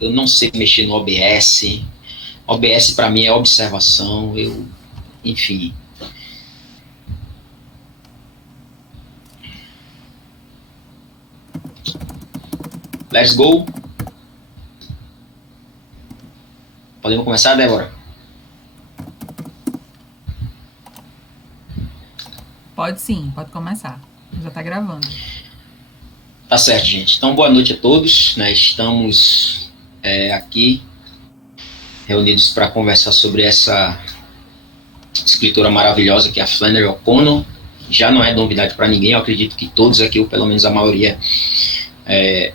eu não sei mexer no OBS. OBS para mim é observação, enfim. Let's go. Podemos começar, Débora? Pode sim, pode começar. Já está gravando. Tá certo, gente. Então, boa noite a todos. Né? Estamos aqui reunidos para conversar sobre essa escritora maravilhosa que é a Flannery O'Connor. Já não é novidade para ninguém, eu acredito que todos aqui, ou pelo menos a maioria,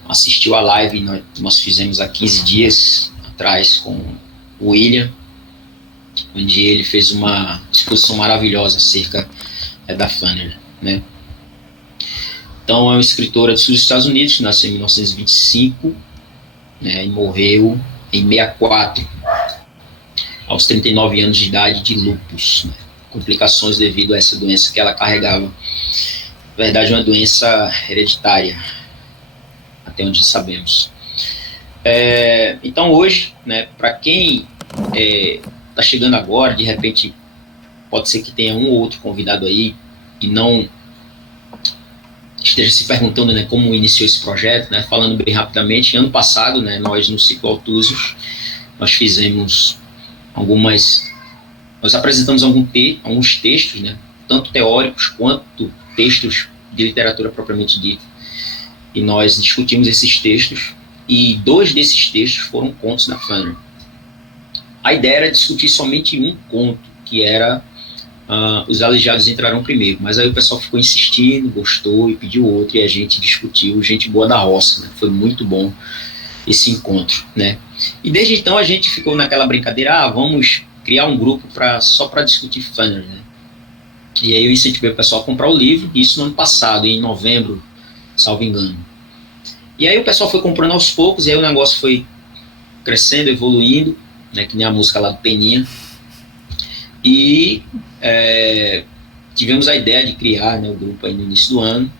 assistiu a live. Nós fizemos há 15 dias atrás com o William, onde ele fez uma exposição maravilhosa acerca da Flannery, né? Então, é uma escritora dos Estados Unidos, que nasceu em 1925, né, e morreu em 64, aos 39 anos de idade, de lúpus, né, complicações devido a essa doença que ela carregava. Na verdade, é uma doença hereditária, até onde sabemos. Então, hoje, né, para quem está chegando agora, de repente, pode ser que tenha um ou outro convidado aí e não esteja se perguntando, né, como iniciou esse projeto, né, falando bem rapidamente. Ano passado, né, nós no Ciclo Autúsios, nós fizemos nós apresentamos alguns textos, né, tanto teóricos quanto textos de literatura propriamente dita, e nós discutimos esses textos, e 2 desses textos foram contos da Flannery. A ideia era discutir somente um conto, que era Os Aleijados Entrarão Primeiro, mas aí o pessoal ficou insistindo, gostou e pediu outro, e a gente discutiu Gente Boa da Roça, né? Foi muito bom esse encontro, né? E desde então a gente ficou naquela brincadeira, vamos criar um grupo só para discutir Flannery, né? E aí eu incentivei o pessoal a comprar o livro, isso no ano passado, em novembro, salvo engano. E aí o pessoal foi comprando aos poucos, e aí o negócio foi crescendo, evoluindo, né? Que nem a música lá do Peninha. E tivemos a ideia de criar, né, o grupo aí no início do ano,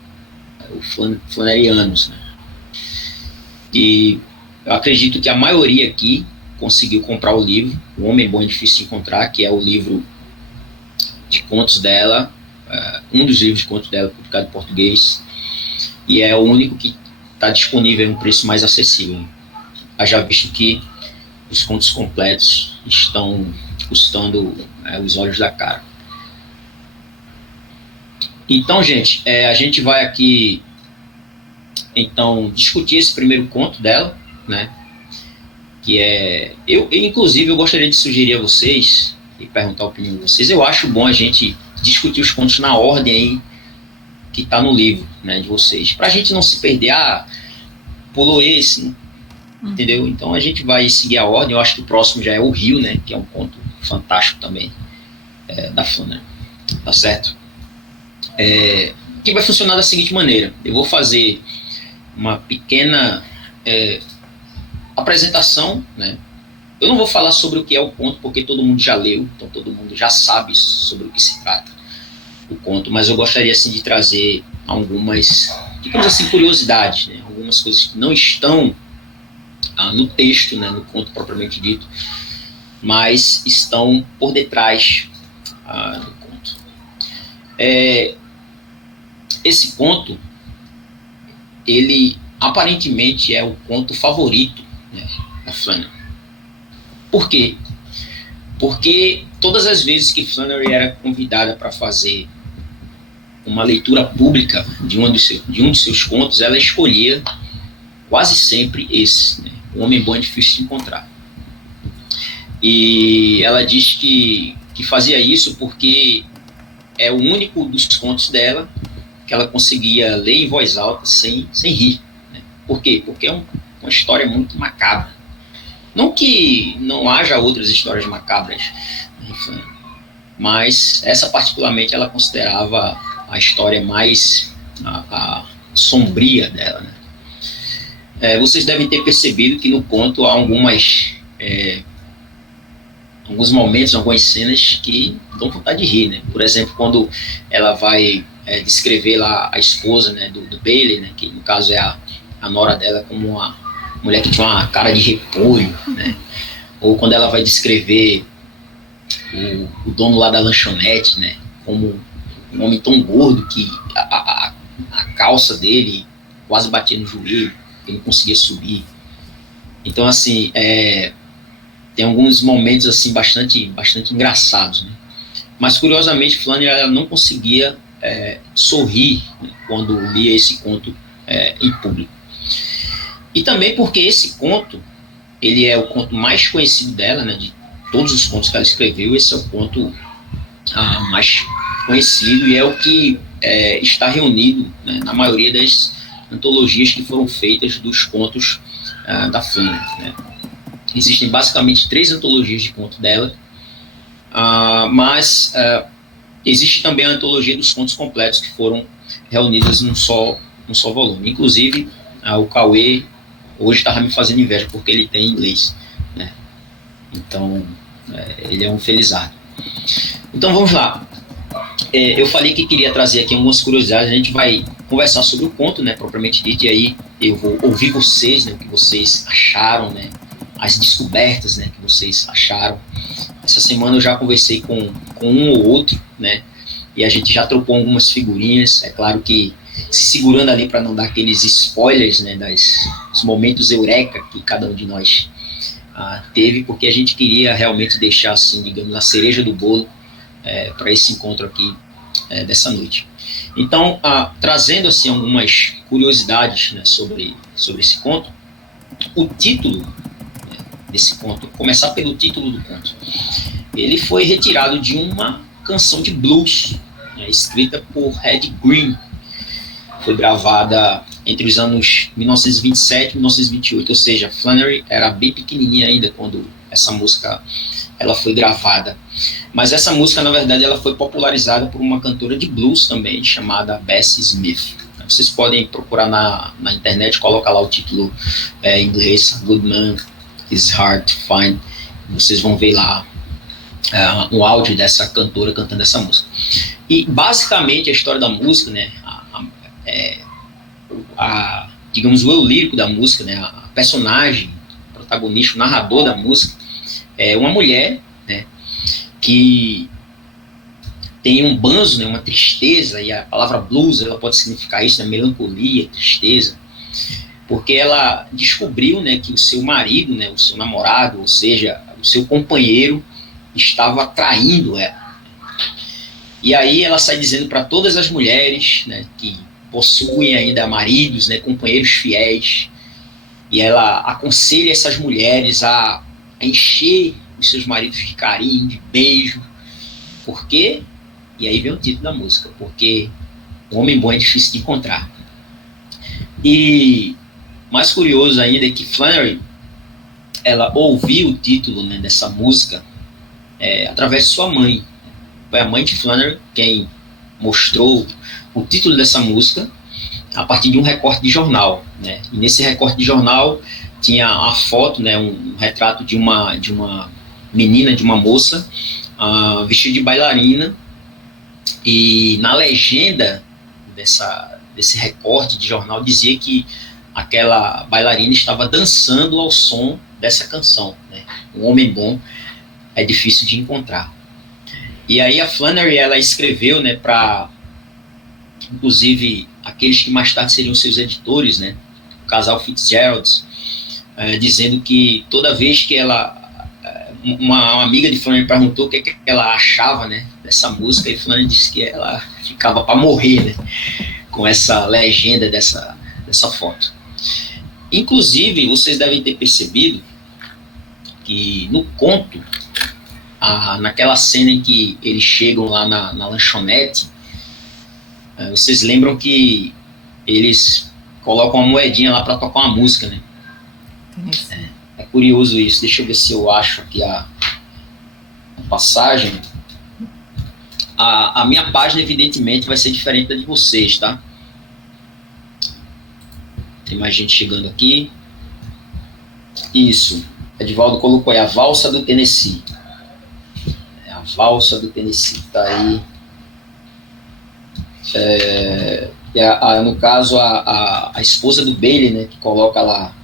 o Flanerianos, né? E eu acredito que a maioria aqui conseguiu comprar o livro, O Homem Bom e Difícil de Encontrar, que é o livro de contos dela, um dos livros de contos dela publicado em português, e é o único que está disponível em um preço mais acessível. Já visto que os contos completos estão custando os olhos da cara. Então, gente, a gente vai aqui, então, discutir esse primeiro conto dela, né? Que inclusive, eu gostaria de sugerir a vocês e perguntar a opinião de vocês. Eu acho bom a gente discutir os contos na ordem aí que está no livro, né, de vocês, para a gente não se perder. Pulou esse, entendeu? Então a gente vai seguir a ordem. Eu acho que o próximo já é O Rio, né, que é um conto fantástico também, da Flannery, tá certo? Que vai funcionar da seguinte maneira: eu vou fazer uma pequena apresentação, né? Eu não vou falar sobre o que é o conto, porque todo mundo já leu, então todo mundo já sabe sobre o que se trata o conto, mas eu gostaria assim de trazer algumas, digamos assim, curiosidades, né? Algumas coisas que não estão no texto, né, no conto propriamente dito, mas estão por detrás do conto. Esse conto, ele aparentemente é o conto favorito, né, da Flannery. Por quê? Porque todas as vezes que Flannery era convidada para fazer uma leitura pública de um dos seus contos, ela escolhia quase sempre esse, né, O Homem Bom e Difícil de Encontrar. E ela diz que fazia isso porque é o único dos contos dela que ela conseguia ler em voz alta sem rir, né? Por quê? Porque é uma história muito macabra. Não que não haja outras histórias macabras, enfim, mas essa particularmente ela considerava a história mais a sombria dela, né? Vocês devem ter percebido que no conto há alguns momentos, algumas cenas que dão vontade de rir, né? Por exemplo, quando ela vai descrever lá a esposa, né, do Bailey, né, que no caso é a nora dela, como mulher que tinha uma cara de repolho, né? Ou quando ela vai descrever o dono lá da lanchonete, né? Como um homem tão gordo que a calça dele quase batia no joelho, ele não conseguia subir. Então, assim, tem alguns momentos assim bastante engraçados, né? Mas, curiosamente, Flannery ela não conseguia sorrir, né, quando lia esse conto em público. E também porque esse conto, ele é o conto mais conhecido dela, né, de todos os contos que ela escreveu. Esse é o conto mais conhecido e é o que está reunido, né, na maioria das antologias que foram feitas dos contos da Flannery, né. Existem basicamente 3 antologias de conto dela, mas existe também a antologia dos contos completos que foram reunidas num só volume. Inclusive, o Cauê hoje estava me fazendo inveja porque ele tem inglês, né? Então, ele é um felizardo. Então, vamos lá. Eu falei que queria trazer aqui algumas curiosidades. A gente vai conversar sobre o conto, né, propriamente dito, e aí eu vou ouvir vocês, né, o que vocês acharam, né, as descobertas, né, que vocês acharam. Essa semana eu já conversei com um ou outro, né, e a gente já trocou algumas figurinhas. É claro que se segurando ali para não dar aqueles spoilers, né, dos momentos eureka que cada um de nós teve, porque a gente queria realmente deixar, assim, digamos, a cereja do bolo para esse encontro aqui dessa noite. Então, trazendo assim algumas curiosidades, né, sobre esse conto. O título desse conto, começar pelo título do conto, ele foi retirado de uma canção de blues, né, escrita por Ed Green. Foi gravada entre os anos 1927 e 1928, ou seja, Flannery era bem pequenininha ainda quando essa música ela foi gravada. Mas essa música, na verdade, ela foi popularizada por uma cantora de blues também, chamada Bessie Smith. Vocês podem procurar na internet, coloca lá o título em inglês, Good Man Is Hard to Find. Vocês vão ver lá um áudio dessa cantora cantando essa música. E, basicamente, a história da música, né, digamos, o eu lírico da música, né, a personagem, o protagonista, o narrador da música, é uma mulher, né, que tem um banzo, né, uma tristeza, e a palavra blues ela pode significar isso, né, melancolia, tristeza, porque ela descobriu, né, que o seu marido, né, o seu namorado, ou seja, o seu companheiro, estava traindo ela. E aí ela sai dizendo para todas as mulheres, né, que possuem ainda maridos, né, companheiros fiéis, e ela aconselha essas mulheres a encher os seus maridos de carinho, de beijo. Por quê? E aí vem o título da música, porque o homem bom é difícil de encontrar. E mais curioso ainda é que Flannery, ela ouviu o título, né, dessa música através de sua mãe. Foi a mãe de Flannery quem mostrou o título dessa música a partir de um recorte de jornal, né? E nesse recorte de jornal tinha a foto, né, um retrato de uma menina, de uma moça vestida de bailarina, e na legenda desse recorte de jornal dizia que aquela bailarina estava dançando ao som dessa canção, né? Um homem bom é difícil de encontrar. E aí a Flannery, ela escreveu, né, para, inclusive, aqueles que mais tarde seriam seus editores, né, o casal Fitzgerald, dizendo que toda vez que uma amiga de Flannery perguntou o que ela achava, né, dessa música, e Flannery disse que ela ficava para morrer, né, com essa legenda dessa foto. Inclusive, vocês devem ter percebido que no conto, naquela cena em que eles chegam lá na lanchonete, vocês lembram que eles colocam uma moedinha lá para tocar uma música, né? É curioso isso. Deixa eu ver se eu acho aqui a passagem. A minha página, evidentemente, vai ser diferente da de vocês, tá? Tem mais gente chegando aqui. Isso. Edivaldo colocou aí a Valsa do Tennessee. A Valsa do Tennessee. Tá aí. No caso, a esposa do Bailey, né, que coloca lá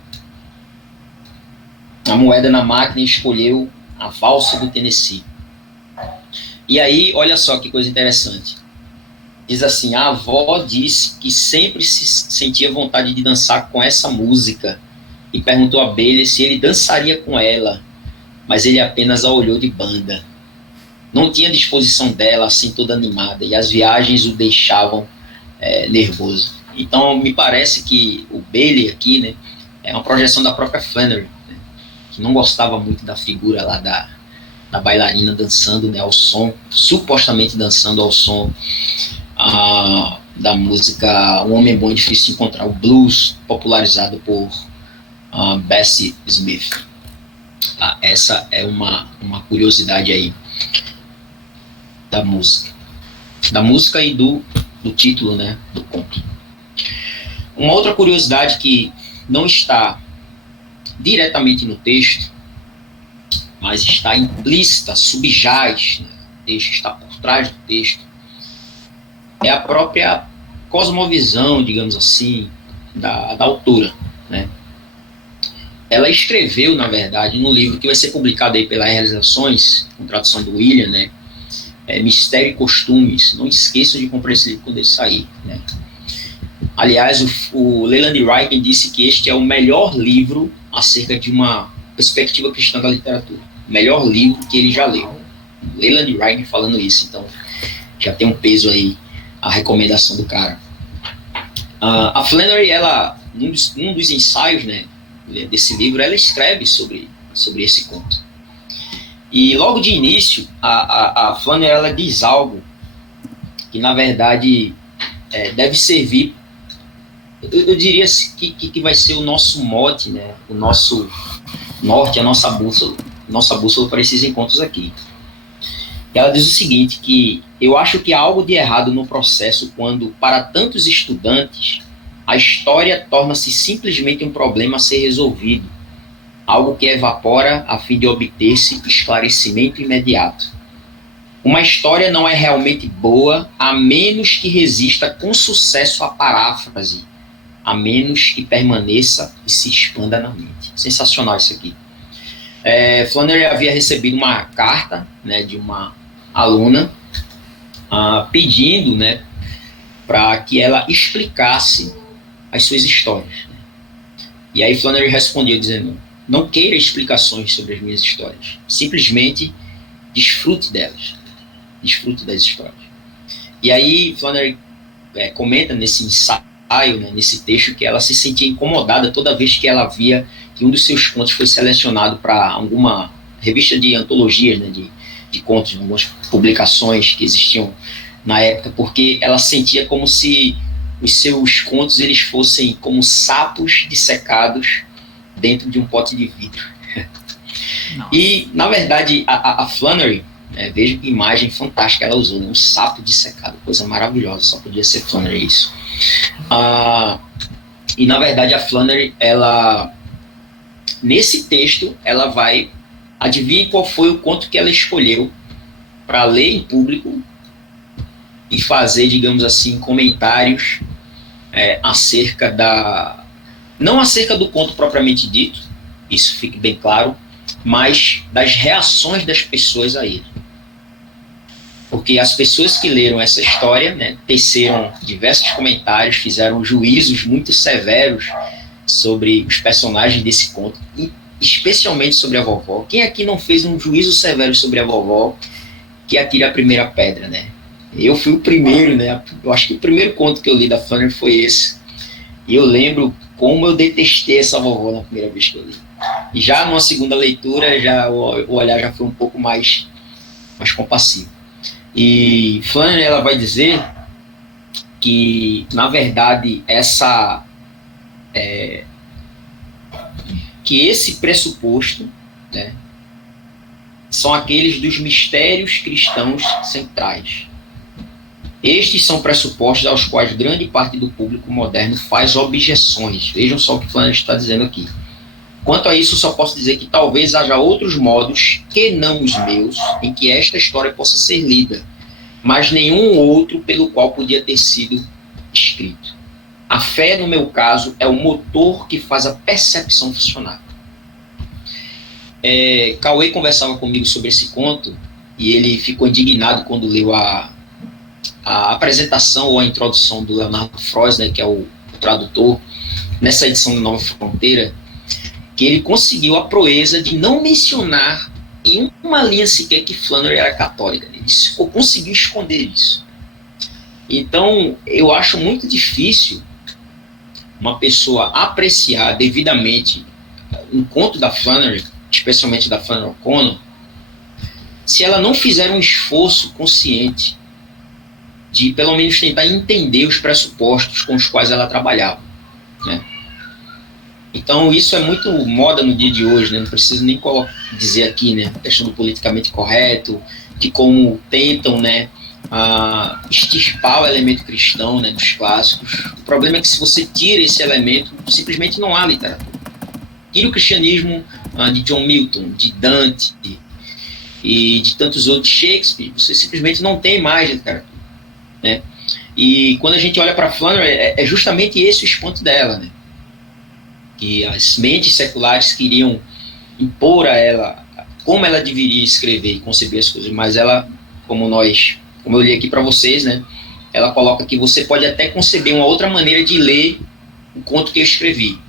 a moeda na máquina e escolheu a valsa do Tennessee. E aí, olha só que coisa interessante. Diz assim, a avó disse que sempre se sentia vontade de dançar com essa música e perguntou a Bailey se ele dançaria com ela, mas ele apenas a olhou de banda. Não tinha disposição dela, assim, toda animada, e as viagens o deixavam nervoso. Então, me parece que o Bailey aqui, né, é uma projeção da própria Flannery, né, que não gostava muito da figura lá da bailarina dançando, né, ao som, supostamente dançando ao som da música Um Homem Bom e Difícil de Encontrar, o blues popularizado por Bessie Smith. Essa é uma curiosidade aí da música e do título, né, do conto. Uma outra curiosidade que não está diretamente no texto, mas está implícita, subjaz, né, o texto está por trás do texto, é a própria cosmovisão, digamos assim, da autora, né? Ela escreveu, na verdade, no livro que vai ser publicado aí pela Realizações, com tradução do William, né? Mistério e Costumes. Não esqueçam de comprar esse livro quando ele sair, né? Aliás, o Leland Wright disse que este é o melhor livro acerca de uma perspectiva cristã da literatura. O melhor livro que ele já leu. Leland Wright falando isso, então já tem um peso aí a recomendação do cara. A Flannery, ela, num dos ensaios, né, desse livro, ela escreve sobre esse conto. E logo de início, a Flannery, ela diz algo que, na verdade, deve servir, eu diria que vai ser o nosso mote, né, o nosso norte, a nossa bússola para esses encontros aqui. Ela diz o seguinte, que eu acho que há algo de errado no processo quando, para tantos estudantes, a história torna-se simplesmente um problema a ser resolvido, algo que evapora a fim de obter-se esclarecimento imediato. Uma história não é realmente boa a menos que resista com sucesso à paráfrase, a menos que permaneça e se expanda na mente. Sensacional isso aqui. Flannery havia recebido uma carta, né, de uma aluna pedindo, né, para que ela explicasse as suas histórias. Né? E aí Flannery respondeu dizendo, não queira explicações sobre as minhas histórias, simplesmente desfrute delas, desfrute das histórias. E aí Flannery comenta nesse ensaio, né, nesse texto, que ela se sentia incomodada toda vez que ela via que um dos seus contos foi selecionado para alguma revista de antologias, né, de contos, algumas publicações que existiam na época, porque ela sentia como se os seus contos eles fossem como sapos dissecados dentro de um pote de vidro. Nossa. E, na verdade, a Flannery, veja que imagem fantástica ela usou, né? Um sapo dissecado, coisa maravilhosa, só podia ser Flannery isso. E, na verdade, a Flannery, ela, nesse texto, ela vai, adivinhe qual foi o conto que ela escolheu para ler em público e fazer, digamos assim, comentários acerca não acerca do conto propriamente dito, isso fique bem claro, mas das reações das pessoas a ele. Porque as pessoas que leram essa história, né, teceram diversos comentários, fizeram juízos muito severos sobre os personagens desse conto, e especialmente sobre a vovó. Quem aqui não fez um juízo severo sobre a vovó, que atira a primeira pedra, né? Eu fui o primeiro, né? Eu acho que o primeiro conto que eu li da Flannery foi esse. E eu lembro como eu detestei essa vovó na primeira vez que eu li. E já numa segunda leitura, o olhar já foi um pouco mais compassivo. E Flannery, ela vai dizer que, na verdade, que esse pressuposto, né, são aqueles dos mistérios cristãos centrais. Estes são pressupostos aos quais grande parte do público moderno faz objeções. Vejam só o que Flannery está dizendo aqui. Quanto a isso, só posso dizer que talvez haja outros modos, que não os meus, em que esta história possa ser lida, mas nenhum outro pelo qual podia ter sido escrito. A fé, no meu caso, é o motor que faz a percepção funcionar. Cauê conversava comigo sobre esse conto e ele ficou indignado quando leu a apresentação ou a introdução do Leonardo Frois, né, que é o tradutor, nessa edição do Nova Fronteira, que ele conseguiu a proeza de não mencionar em uma linha sequer que Flannery era católica. Ele conseguiu esconder isso. Então, eu acho muito difícil uma pessoa apreciar devidamente um conto da Flannery, especialmente da Flannery O'Connor, se ela não fizer um esforço consciente de, pelo menos, tentar entender os pressupostos com os quais ela trabalhava, né? Então, isso é muito moda no dia de hoje, né? Não preciso nem dizer aqui, né? A questão do politicamente correto, de como tentam, né, extirpar o elemento cristão, né, dos clássicos. O problema é que se você tira esse elemento, simplesmente não há literatura. Tira o cristianismo de John Milton, de Dante e de tantos outros, Shakespeare, você simplesmente não tem mais literatura, né? E quando a gente olha para Flannery, é justamente esse o espanto dela, né? Que as mentes seculares queriam impor a ela como ela deveria escrever e conceber as coisas, mas ela, como eu li aqui para vocês, né, ela coloca que você pode até conceber uma outra maneira de ler o conto que eu escrevi,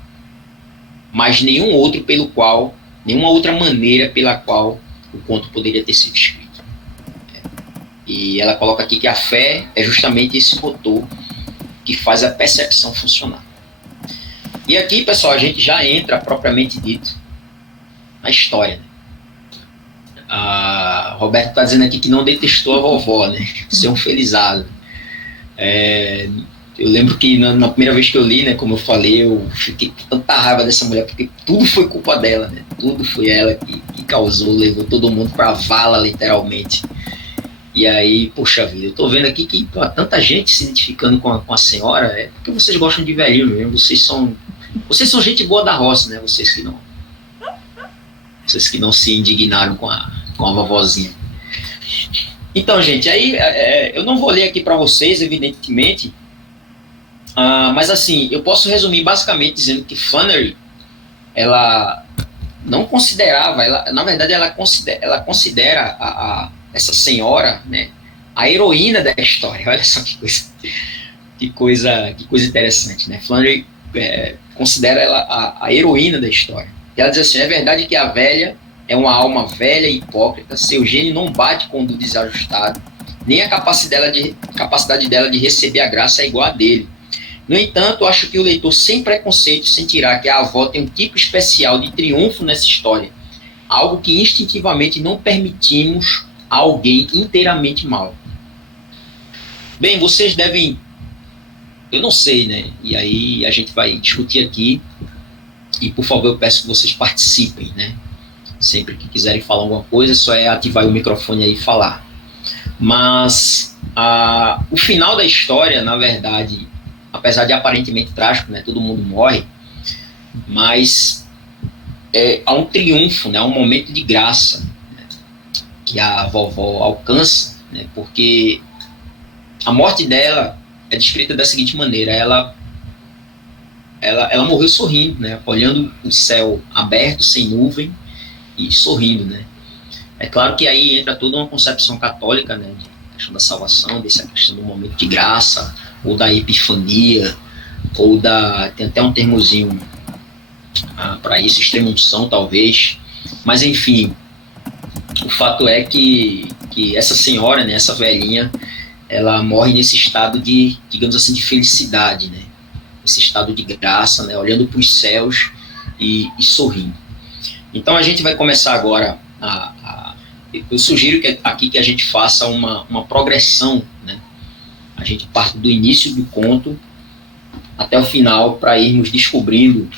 mas nenhuma outra maneira pela qual o conto poderia ter sido escrito. E ela coloca aqui que a fé é justamente esse motor que faz a percepção funcionar. E aqui, pessoal, a gente já entra, propriamente dito, na história, né? Roberto está dizendo aqui que não detestou a vovó, né? Você é um felizado. Eu lembro que na primeira vez que eu li, né, como eu falei, eu fiquei com tanta raiva dessa mulher, porque tudo foi culpa dela, né? Tudo foi ela que causou, levou todo mundo para a vala, literalmente. E aí, poxa vida, eu tô vendo aqui que tanta gente se identificando com a senhora, é porque vocês gostam de velhinho mesmo, vocês são gente boa da roça, né? Vocês que não se indignaram com a vovozinha. Então, gente, aí eu não vou ler aqui para vocês, evidentemente, mas assim, eu posso resumir basicamente dizendo que Flannery, ela não considerava, na verdade ela considera essa senhora, né, a heroína da história. Olha só que coisa interessante, né? Flannery considera ela a heroína da história. E ela diz assim: é verdade que a velha é uma alma velha e hipócrita, seu gênio não bate com o do desajustado, nem a capacidade dela de receber a graça é igual a dele. No entanto, acho que o leitor sem preconceito sentirá que a avó tem um tipo especial de triunfo nessa história, algo que instintivamente não permitimos a alguém inteiramente mau. Bem, vocês devem... Eu não sei, né? E aí a gente vai discutir aqui. E, por favor, eu peço que vocês participem, né? Sempre que quiserem falar alguma coisa, só é ativar o microfone aí e falar. Mas o final da história, na verdade, apesar de aparentemente trágico, né? Todo mundo morre, mas há um triunfo, né? Um momento de graça, né, que a vovó alcança, né? Porque a morte dela é descrita da seguinte maneira: ela morreu sorrindo, né? Olhando o céu aberto, sem nuvem, e sorrindo, né? É claro que aí entra toda uma concepção católica, né? Da questão da salvação, dessa questão do momento de graça, ou da epifania, ou tem até um termozinho para isso, extrema-unção, talvez. Mas, enfim, o fato é que essa senhora, né? Essa velhinha, ela morre nesse estado de, digamos assim, de felicidade, né? Esse estado de graça, né? Olhando para os céus e sorrindo. Então a gente vai começar agora eu sugiro que a gente faça uma progressão, né? A gente parte do início do conto até o final para irmos descobrindo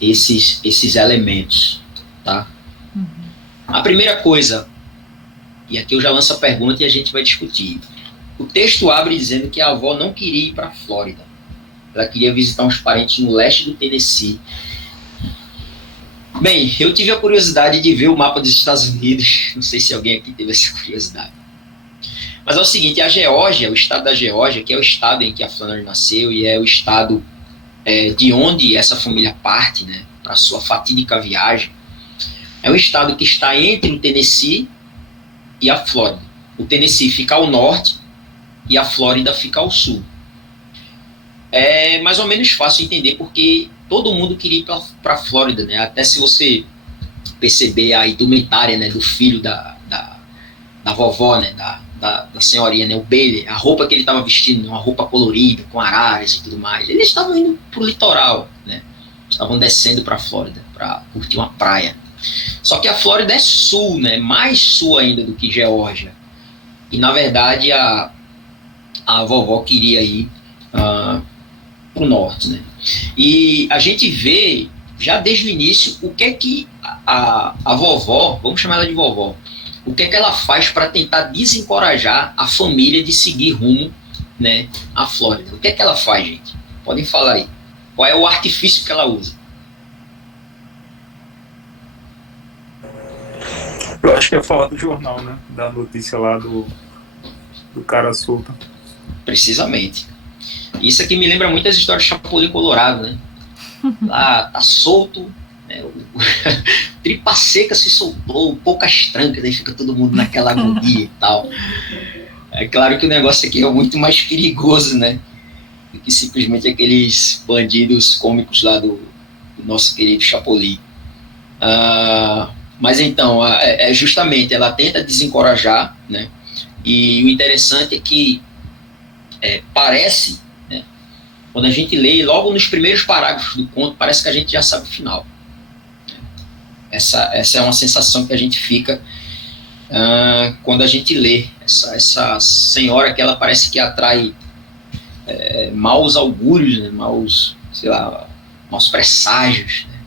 esses elementos, tá? Uhum. A primeira coisa, e aqui eu já lanço a pergunta e a gente vai discutir. O texto abre dizendo que a avó não queria ir para a Flórida. Ela queria visitar uns parentes no leste do Tennessee. Bem, eu tive a curiosidade de ver o mapa dos Estados Unidos. Não sei se alguém aqui teve essa curiosidade. Mas é o seguinte: a Geórgia, o estado da Geórgia, que é o estado em que a Flannery nasceu e é o estado de onde essa família parte, né, para sua fatídica viagem, É um estado que está entre o Tennessee e a Flórida. O Tennessee fica ao norte e a Flórida fica ao sul. É mais ou menos fácil entender porque todo mundo queria ir para a Flórida, né? Até se você perceber a indumentária, né, do filho da vovó, né, da senhorinha, né, o Bailey, a roupa que ele estava vestindo, uma roupa colorida, com araras e tudo mais. Eles estavam indo para o litoral, né? Estavam descendo para a Flórida para curtir uma praia. Só que a Flórida é sul, né? Mais sul ainda do que Geórgia. E na verdade a vovó queria ir para o norte, né? E a gente vê já desde o início o que é que a vovó, vamos chamar ela de vovó, o que é que ela faz para tentar desencorajar a família de seguir rumo, né, à Flórida. O que é que ela faz, gente? Podem falar aí. Qual é o artifício que ela usa? Eu acho que é falar do jornal, né? Da notícia lá do cara solto. Precisamente. Isso aqui me lembra muito as histórias de Chapolin Colorado, né? Lá tá solto, né? O Tripa Seca se soltou, poucas trancas, aí fica todo mundo naquela agonia e tal. É claro que o negócio aqui é muito mais perigoso, né? Do que simplesmente aqueles bandidos cômicos lá do nosso querido Chapolin. Mas então, justamente, ela tenta desencorajar, né? E o interessante é que parece, né, quando a gente lê, logo nos primeiros parágrafos do conto, parece que a gente já sabe o final. Essa é uma sensação que a gente fica quando a gente lê. Essa senhora que ela parece que atrai maus augúrios, né, maus presságios. Né?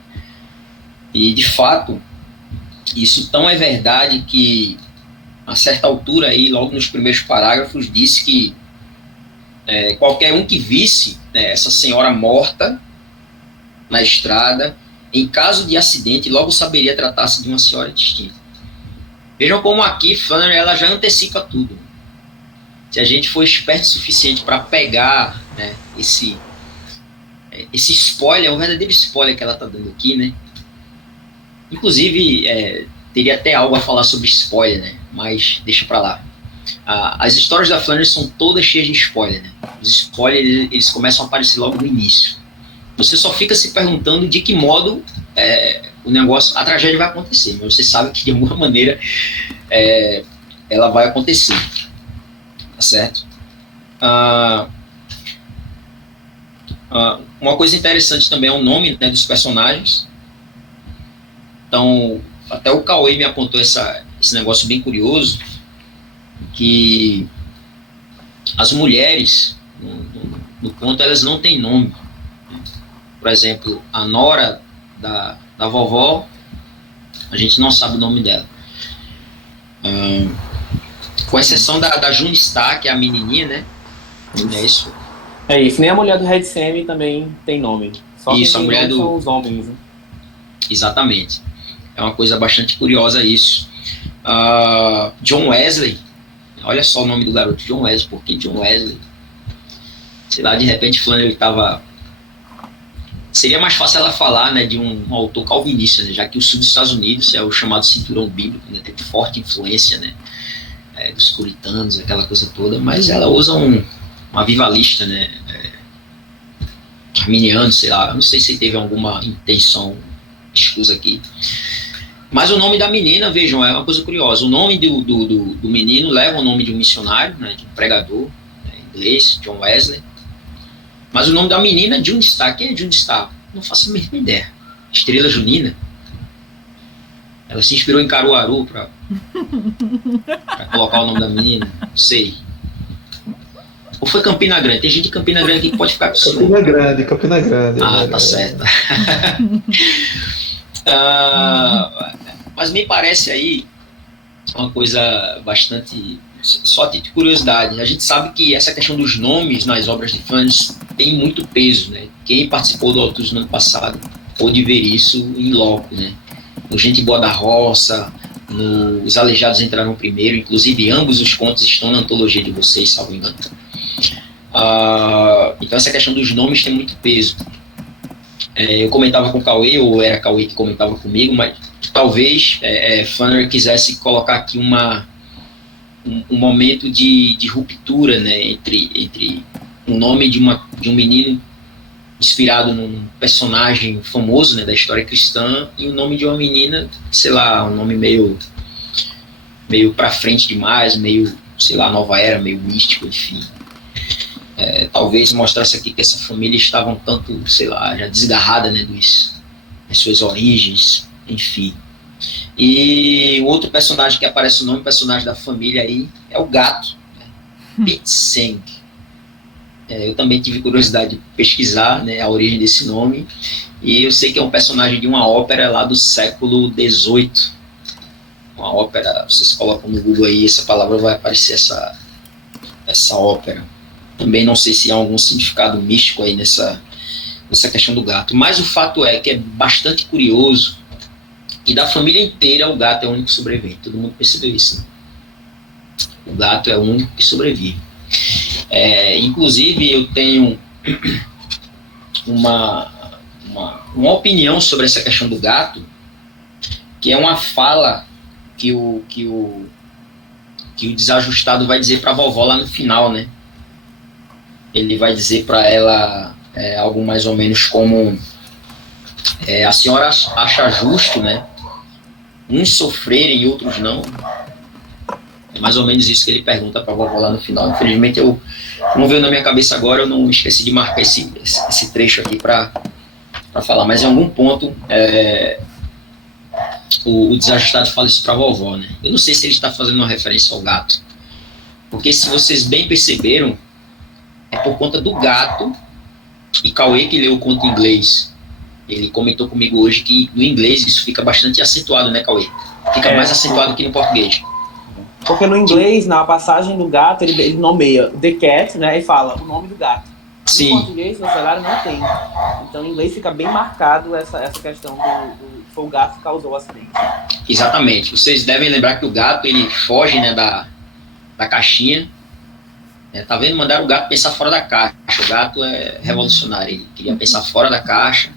E, de fato, isso tão é verdade que, a certa altura, aí, logo nos primeiros parágrafos, diz que qualquer um que visse, né, essa senhora morta na estrada, em caso de acidente, logo saberia tratar-se de uma senhora distinta. Vejam como aqui Flannery ela já antecipa tudo. Se a gente for esperto o suficiente para pegar, né, esse spoiler, um verdadeiro spoiler que ela está dando aqui, né? Inclusive, teria até algo a falar sobre spoiler, né? Mas deixa para lá. As histórias da Flannery são todas cheias de spoiler, né? Os spoilers eles começam a aparecer logo no início. Você só fica se perguntando de que modo o negócio, a tragédia vai acontecer, mas você sabe que de alguma maneira ela vai acontecer, tá certo? Uma coisa interessante também é o nome, né, dos personagens. Então, até o Cauê me apontou esse negócio bem curioso, que as mulheres no conto elas não têm nome. Por exemplo, a nora da vovó, a gente não sabe o nome dela. Com exceção da June Starr, que é a menininha, né? É isso. É isso, nem a mulher do Red Sam também tem nome. Só isso, a mulher são os homens, né? Exatamente. É uma coisa bastante curiosa isso. John Wesley, olha só o nome do garoto, John Wesley, porque John Wesley, sei lá, de repente Flannery estava... Seria mais fácil ela falar, né, de um autor calvinista, né, já que o sul dos Estados Unidos é o chamado cinturão bíblico, né, tem forte influência, né, dos puritanos, aquela coisa toda, mas ela usa um avivalista, né, arminiano, sei lá, não sei se teve alguma intenção escusa aqui. Mas o nome da menina, vejam, é uma coisa curiosa. O nome do menino leva o nome de um missionário, né, de um pregador, né, inglês, John Wesley. Mas o nome da menina é June Starr. Quem é June Starr? Não faço a mesma ideia. Estrela junina. Ela se inspirou em Caruaru para colocar o nome da menina. Não sei. Ou foi Campina Grande? Tem gente de Campina Grande aqui que pode ficar com isso. Campina Grande. Tá certo. Mas me parece aí uma coisa bastante... Só de curiosidade, a gente sabe que essa questão dos nomes nas obras de Flannery tem muito peso, né? Quem participou do Autos no ano passado pôde ver isso em loco, né? No Gente Boa da Roça, Os Aleijados Entraram Primeiro, inclusive ambos os contos estão na antologia de vocês, salvo engano. Então essa questão dos nomes tem muito peso. eu comentava com o Cauê, ou era Cauê que comentava comigo, mas talvez Flannery quisesse colocar aqui um momento de ruptura, né, entre o nome de um menino inspirado num personagem famoso, né, da história cristã, e o nome de uma menina, sei lá, um nome meio pra frente demais, meio, sei lá, nova era, meio místico, enfim. Talvez mostrasse aqui que essa família estava um tanto, sei lá, já desgarrada, né, das suas origens, enfim. E o outro personagem que aparece o nome, personagem da família aí, é o gato, né? Pete Sang. Eu também tive curiosidade de pesquisar, né, a origem desse nome, e eu sei que é um personagem de uma ópera lá do século XVIII. Uma ópera, vocês colocam no Google aí, essa palavra vai aparecer, essa ópera. Também não sei se há algum significado místico aí nessa questão do gato, mas o fato é que é bastante curioso que da família inteira o gato é o único que sobrevive. Todo mundo percebeu isso, né? O gato é o único que sobrevive. Inclusive eu tenho uma opinião sobre essa questão do gato, que é uma fala que o desajustado vai dizer para a vovó lá no final, né? Ele vai dizer para ela algo mais ou menos como a senhora acha justo, né, uns sofrerem e outros não? É mais ou menos isso que ele pergunta para a vovó lá no final. Infelizmente eu não veio na minha cabeça agora, eu não esqueci de marcar esse trecho aqui para falar, mas em algum ponto o desajustado fala isso para a vovó, né? Eu não sei se ele está fazendo uma referência ao gato, porque se vocês bem perceberam, é por conta do gato, e Cauê que leu o conto em inglês, ele comentou comigo hoje que no inglês isso fica bastante acentuado, né, Cauê? Fica mais acentuado que no português. Porque no inglês, na passagem do gato, ele nomeia The Cat, né, e fala o nome do gato. Sim. No português, no cenário, não tem. Então, em inglês fica bem marcado essa questão do foi o gato que causou o acidente. Exatamente. Vocês devem lembrar que o gato, ele foge, né, da caixinha. Tá vendo? Mandaram o gato pensar fora da caixa. O gato é revolucionário. Ele queria pensar fora da caixa.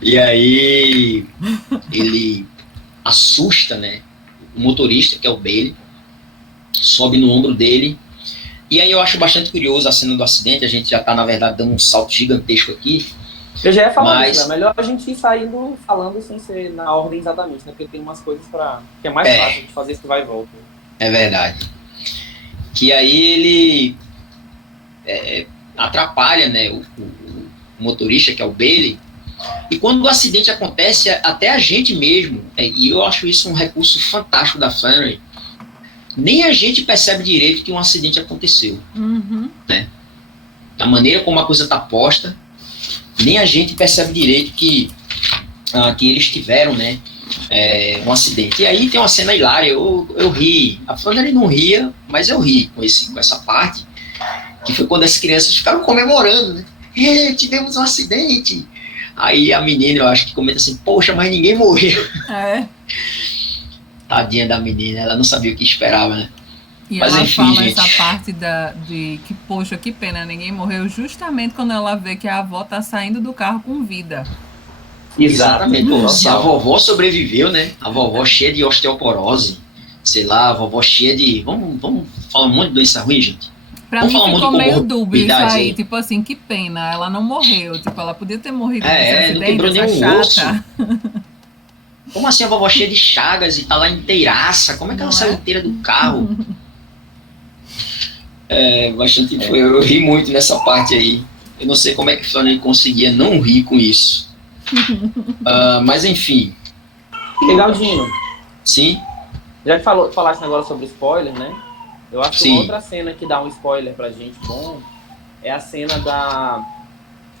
E aí ele assusta, né, o motorista, que é o Bailey, sobe no ombro dele. E aí eu acho bastante curioso a cena do acidente. A gente já tá, na verdade, dando um salto gigantesco aqui. Eu já ia falar isso, né? Melhor a gente ir saindo falando sem ser na ordem exatamente, né? Porque tem umas coisas que é mais fácil de fazer isso vai e volta. É verdade. Que aí ele atrapalha, né, o motorista, que é o Bailey. E quando o acidente acontece, até a gente mesmo, e eu acho isso um recurso fantástico da Flannery, nem a gente percebe direito que um acidente aconteceu. Uhum. Né? Da maneira como a coisa está posta, nem a gente percebe direito que eles tiveram, né, um acidente. E aí tem uma cena hilária, eu ri. A Flannery não ria, mas eu ri com essa parte, que foi quando as crianças ficaram comemorando, né? Tivemos um acidente. Aí a menina, eu acho que comenta assim, poxa, mas ninguém morreu. Tadinha da menina, ela não sabia o que esperava, né? E mas ela enfim, fala gente, essa parte de que, poxa, que pena, ninguém morreu, justamente quando ela vê que a avó tá saindo do carro com vida. Exatamente. Pô, se a vovó sobreviveu, né? A vovó cheia de osteoporose, sei lá, a vovó cheia de... Vamos falar um monte de doença ruim, gente? Pra mim ficou meio dúbio isso aí, tipo assim, que pena, ela não morreu, tipo, ela podia ter morrido nesse acidente, não quebrou nenhum osso. chata. Como assim a vovó cheia de chagas e tá lá inteiraça? Como é que ela saiu inteira do carro? Bastante. Eu ri muito nessa parte aí. Eu não sei como é que o Flannery conseguia não rir com isso. Mas enfim. Legalzinho. Sim. Já que falaste agora sobre spoiler, né? Eu acho que uma outra cena que dá um spoiler pra gente bom é a cena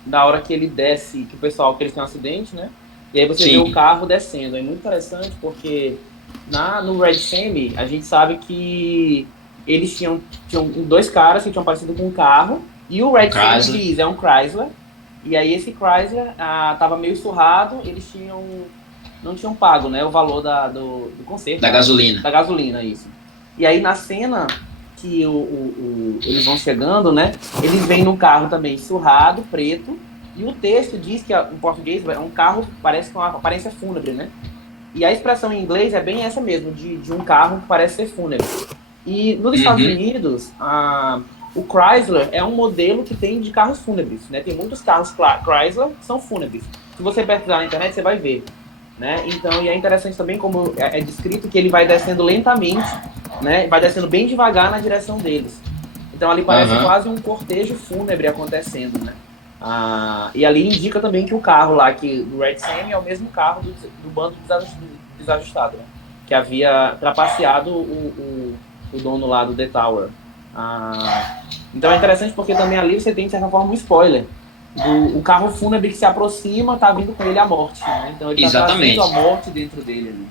da hora que ele desce, que eles têm um acidente, né? E aí você vê o carro descendo. É muito interessante porque no Red Sammy a gente sabe que eles tinham dois caras que tinham parecido com um carro, e o Red Sammy diz, é um Chrysler, e aí esse Chrysler tava meio surrado, eles não tinham pago, né, o valor do conserto. Da gasolina. Da gasolina, isso. E aí na cena que eles vão chegando, né, eles vêm no carro também surrado, preto, E o texto diz que, em português, é um carro parece com uma aparência fúnebre, né? E a expressão em inglês é bem essa mesmo, de um carro que parece ser fúnebre. E nos Estados Unidos, o Chrysler é um modelo que tem de carros fúnebres, né? Tem muitos carros Chrysler que são fúnebres. Se você pesquisar na internet, você vai ver, né? Então, e é interessante também como é descrito que ele vai descendo lentamente, né? Vai descendo bem devagar na direção deles. Então, ali parece quase um cortejo fúnebre acontecendo, né? E ali indica também que o carro lá, do Red Sam, é o mesmo carro do bando desajustado, né? Que havia trapaceado o dono lá do The Tower. Então é interessante porque também ali você tem, de certa forma, um spoiler. O carro fúnebre que se aproxima tá vindo com ele a morte, né? Então ele tá trazendo a morte dentro dele ali.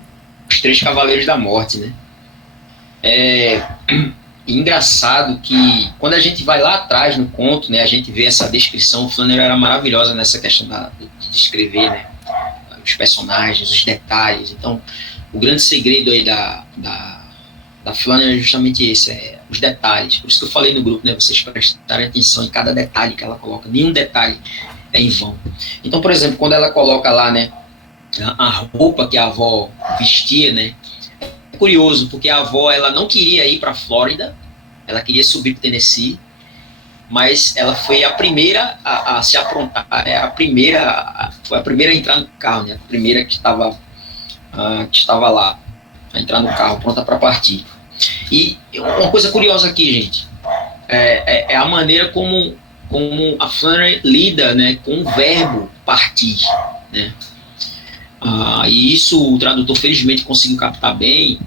Os 3 cavaleiros da morte, né? Engraçado que quando a gente vai lá atrás no conto, né, a gente vê essa descrição. O Flannery era maravilhosa nessa questão de descrever, né, os personagens, os detalhes. Então, o grande segredo aí da Flannery é justamente esse, os detalhes. Por isso que eu falei no grupo, né, vocês prestarem atenção em cada detalhe que ela coloca. Nenhum detalhe é em vão. Então, por exemplo, quando ela coloca lá, né, a roupa que a avó vestia, né, curioso, porque a avó, ela não queria ir para a Flórida, ela queria subir para Tennessee, mas ela foi a primeira a se aprontar, foi a primeira a entrar no carro, né? A primeira que estava lá, a entrar no carro, pronta para partir. E uma coisa curiosa aqui, gente, é a maneira como a Flannery lida, né, com o verbo partir, né? E isso o tradutor felizmente conseguiu captar bem,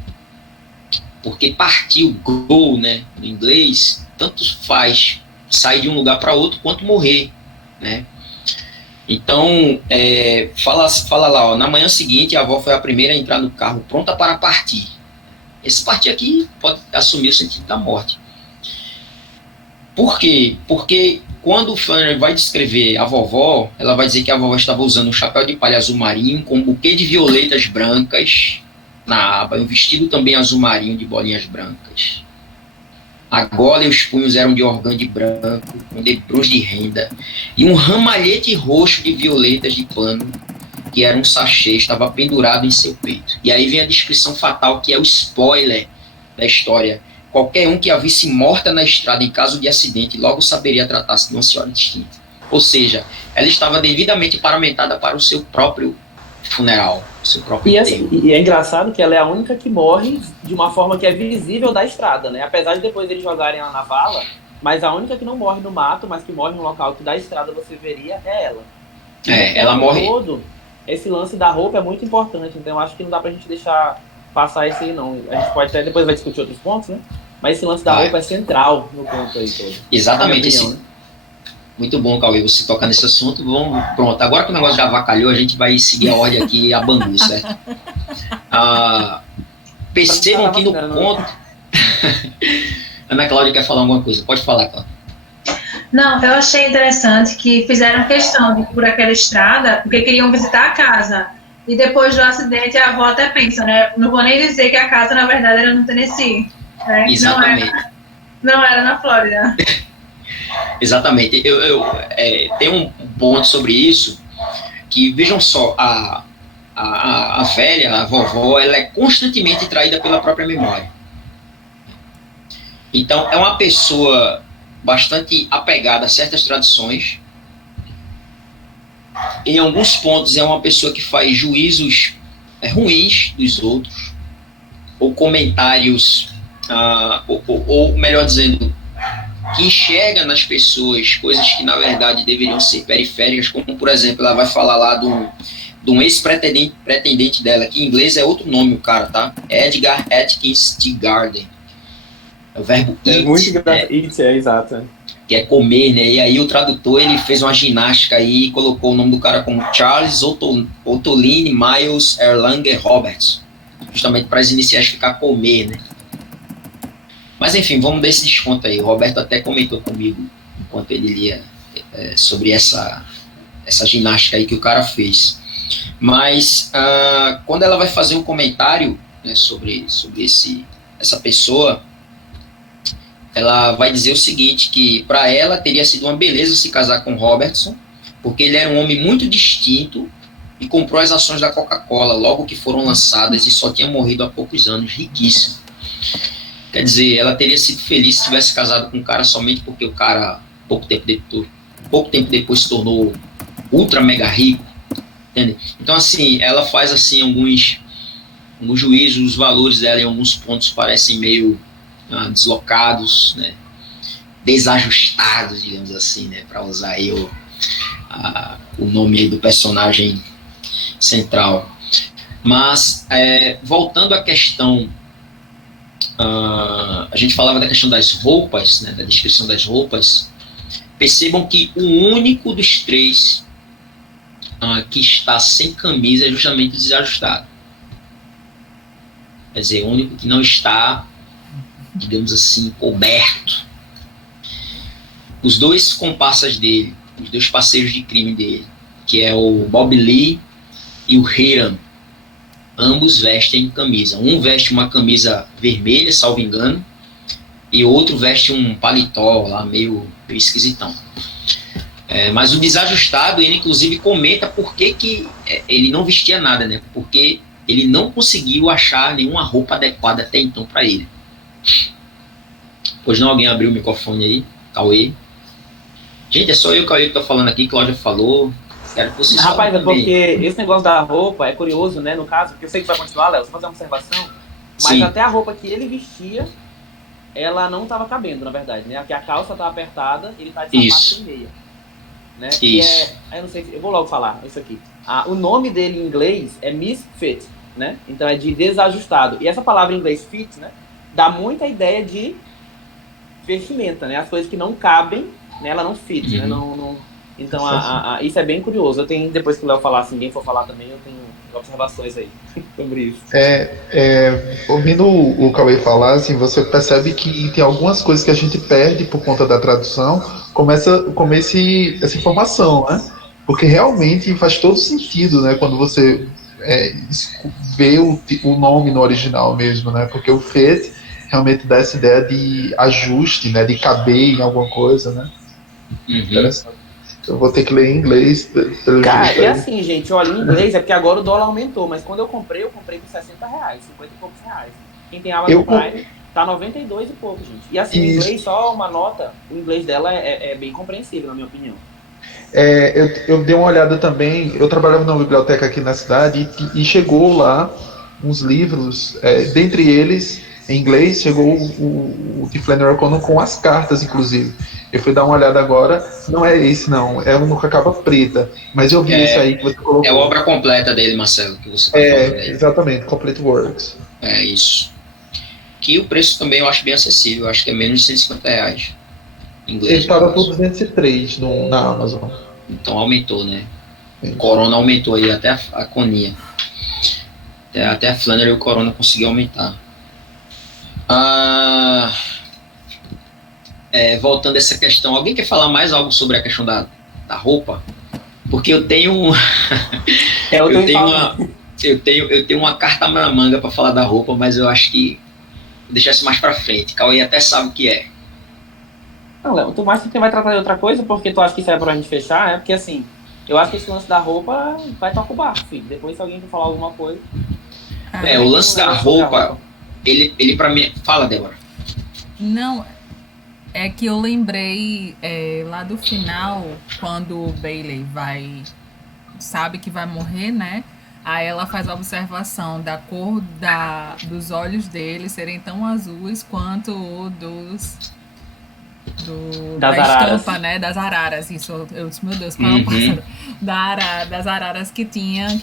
porque partir, go, né, no inglês, tanto faz sair de um lugar para outro quanto morrer, né? Então, fala lá, ó, na manhã seguinte a avó foi a primeira a entrar no carro pronta para partir. Esse partir aqui pode assumir o sentido da morte. Por quê? Porque quando o Flannery vai descrever a vovó, ela vai dizer que a vovó estava usando um chapéu de palha azul marinho com um buquê de violetas brancas na aba e um vestido também azul marinho de bolinhas brancas. A gola e os punhos eram de organde branco, com debrus de renda, e um ramalhete roxo de violetas de pano, que era um sachê, estava pendurado em seu peito. E aí vem a descrição fatal, que é o spoiler da história. Qualquer um que a visse morta na estrada em caso de acidente logo saberia tratar-se de uma senhora distinta. Ou seja, ela estava devidamente paramentada para o seu próprio funeral, o seu próprio enterro. E é engraçado que ela é a única que morre de uma forma que é visível da estrada, né? Apesar de depois eles jogarem ela na vala, mas a única que não morre no mato, mas que morre no local que da estrada você veria, é ela. Ela morre. Esse lance da roupa é muito importante, então eu acho que não dá pra gente deixar passar isso aí, não. A gente pode até depois vai discutir outros pontos, né? Mas esse lance da roupa é central no ponto aí todo. Exatamente. Opinião, né? Muito bom, Cauê, você tocar nesse assunto. Pronto, agora que o negócio já avacalhou, a gente vai seguir a ordem aqui, a bambu, certo? Percebam aqui no conto... Ana Cláudia quer falar alguma coisa. Pode falar, Cláudia. Não, eu achei interessante que fizeram questão de ir por aquela estrada, porque queriam visitar a casa. E depois do acidente, a avó até pensa, né? Não vou nem dizer que a casa, na verdade, era no Tennessee. Né? Exatamente. Não era na Flórida. Exatamente. Tem um ponto sobre isso, que, vejam só, a velha, a vovó, ela é constantemente traída pela própria memória. Então, é uma pessoa bastante apegada a certas tradições. Em alguns pontos, é uma pessoa que faz juízos ruins dos outros, ou comentários, ou melhor dizendo, que enxerga nas pessoas coisas que na verdade deveriam ser periféricas, como por exemplo, ela vai falar lá de um ex-pretendente dela, que em inglês é outro nome o cara, tá? Edgar Atkins Teagarden. É o verbo eat, muito eat, exato. Que é comer, né? E aí o tradutor, ele fez uma ginástica aí e colocou o nome do cara como Charles Ottolini Miles Erlanger Roberts, justamente para as iniciais ficar comer, né? Mas enfim, vamos dar esse desconto aí. O Roberto até comentou comigo, enquanto ele lia, sobre essa ginástica aí que o cara fez. Mas quando ela vai fazer um comentário, né, sobre essa pessoa, ela vai dizer o seguinte, que para ela teria sido uma beleza se casar com Robertson, porque ele era um homem muito distinto e comprou as ações da Coca-Cola logo que foram lançadas e só tinha morrido há poucos anos, riquíssimo. Quer dizer, ela teria sido feliz se tivesse casado com um cara somente porque o cara, pouco tempo depois se tornou ultra mega rico, entende? Então, assim, ela faz assim alguns juízos, os valores dela em alguns pontos parecem meio deslocados, né? Desajustados, digamos assim, né? Para usar aí o nome aí do personagem central. Mas, voltando à questão, a gente falava da questão das roupas, né? Da descrição das roupas. Percebam que o único dos três que está sem camisa é justamente o desajustado. Quer dizer, o único que não está, digamos assim, coberto. Os dois comparsas dele, os dois parceiros de crime dele, que é o Bob Lee e o Hiram, ambos vestem camisa. Um veste uma camisa vermelha, salvo engano, e o outro veste um paletó lá, meio esquisitão. Mas o desajustado, ele inclusive comenta por que ele não vestia nada, né? Porque ele não conseguiu achar nenhuma roupa adequada até então para ele. Pois não, alguém abriu o microfone aí, Cauê. Gente, é só eu e o Cauê que tô falando aqui, Cláudia falou. Quero que vocês Rapaz, falem porque esse negócio da roupa é curioso, né? No caso, porque eu sei que vai continuar, Léo, você fazer uma observação, mas Sim. até a roupa que ele vestia, ela não estava cabendo, na verdade, né? Porque a calça tá apertada, ele tá de sapato sem meia. Né? Isso. Eu não sei, eu vou logo falar isso aqui. O nome dele em inglês é misfit, né? Então é de desajustado. E essa palavra em inglês fit, né? Dá muita ideia de vestimenta, né? As coisas que não cabem, né? Ela não fit, né? Então isso é bem curioso. Eu tenho, depois que o Léo falar, se ninguém for falar também, eu tenho observações aí sobre isso. Ouvindo o Cauê falar, assim, você percebe que tem algumas coisas que a gente perde por conta da tradução, como essa informação, né? Porque realmente faz todo sentido, né? Quando você vê o nome no original mesmo, né? Porque o fit realmente dá essa ideia de ajuste, né? De caber em alguma coisa, né? Interessante. Eu vou ter que ler em inglês. Cara, e assim, gente, olha, em inglês é porque agora o dólar aumentou, mas quando eu comprei por R$60, 50 e poucos reais. Quem tem Amazon Prime tá 92 e pouco, gente. E assim, em inglês, só uma nota, o inglês dela é bem compreensível, na minha opinião. Eu dei uma olhada também, eu trabalhava numa biblioteca aqui na cidade e chegou lá uns livros, dentre eles, em inglês, chegou o de Flannery O'Connor com as cartas, inclusive. Eu fui dar uma olhada agora, não é esse não, é um com a capa preta, mas eu vi esse aí que você colocou. É a obra completa dele, Marcelo, que você tá falando aí. Exatamente, Complete Works. É isso. Que o preço também eu acho bem acessível, eu acho que é menos de R$150. Inglês, ele estava por 203 na Amazon. Então aumentou, né? O Corona aumentou aí, até a Coninha. Até a Flannery e o Corona conseguiu aumentar. Voltando a essa questão, alguém quer falar mais algo sobre a questão da roupa? Porque eu tenho eu tenho uma carta na manga para falar da roupa, mas eu acho que vou deixar isso mais para frente. Cauê até sabe o que é. Não, Léo, tu mais que vai tratar de outra coisa, porque tu acha que isso é pra gente fechar, né? Porque assim, eu acho que esse lance da roupa vai tocar o barco, filho. Depois se alguém for falar alguma coisa... O lance da roupa, ele pra mim... Fala, Débora. Não, é que eu lembrei lá do final, quando o Bailey sabe que vai morrer, né? Aí ela faz a observação da cor dos olhos dele serem tão azuis quanto o da estampa, né? Das araras. Isso, eu disse, meu Deus, qual é o pássaro? Das araras que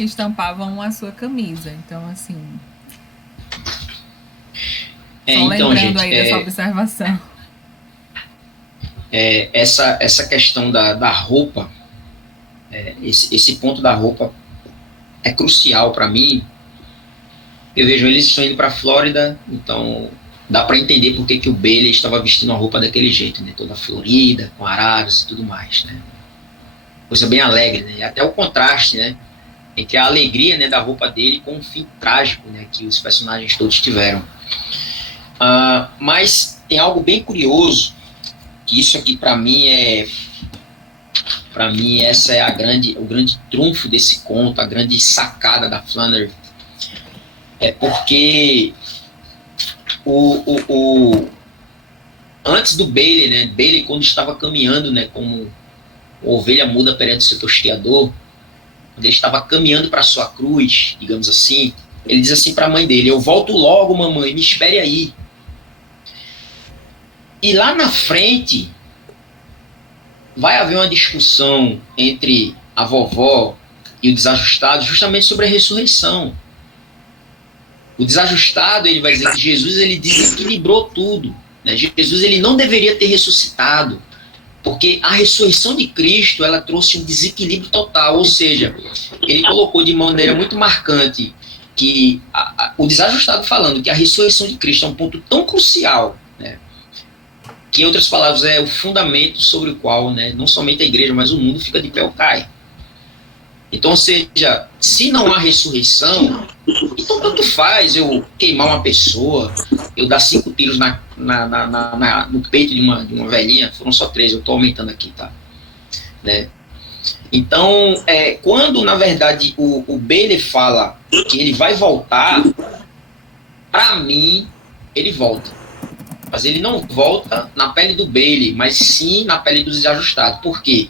estampavam a sua camisa. Então, assim... Só então, lembrando gente, aí dessa observação. Essa questão da roupa, esse ponto da roupa é crucial para mim. Eu vejo eles estão indo para a Flórida, então dá para entender por que o Bailey estava vestindo a roupa daquele jeito, né? Toda florida, com araras e tudo mais, né? Coisa bem alegre, né? E até o contraste, né? Entre a alegria, né, da roupa dele com o fim trágico, né, que os personagens todos tiveram. Mas tem algo bem curioso, que isso aqui para mim Para mim, essa é o grande trunfo desse conto, a grande sacada da Flannery. É porque antes do Bailey, né? Bailey, quando estava caminhando, né, como ovelha muda perante o seu tosqueador, quando ele estava caminhando para sua cruz, digamos assim, ele diz assim para a mãe dele: eu volto logo, mamãe, me espere aí. E lá na frente vai haver uma discussão entre a vovó e o desajustado justamente sobre a ressurreição. O desajustado, ele vai dizer que Jesus, ele desequilibrou tudo, né? Jesus, ele não deveria ter ressuscitado, porque a ressurreição de Cristo, ela trouxe um desequilíbrio total, ou seja, ele colocou de maneira muito marcante que o desajustado falando que a ressurreição de Cristo é um ponto tão crucial, né, que, em outras palavras, é o fundamento sobre o qual, né, não somente a igreja, mas o mundo fica de pé ou cai. Então, ou seja, se não há ressurreição, então tanto faz eu queimar uma pessoa, eu dar 5 tiros no peito de uma velhinha, foram só 3, eu estou aumentando aqui, tá? Né? Então, quando, na verdade, o Bailey fala que ele vai voltar, para mim, ele volta. Mas ele não volta na pele do Bailey, mas sim na pele do desajustado. Por quê?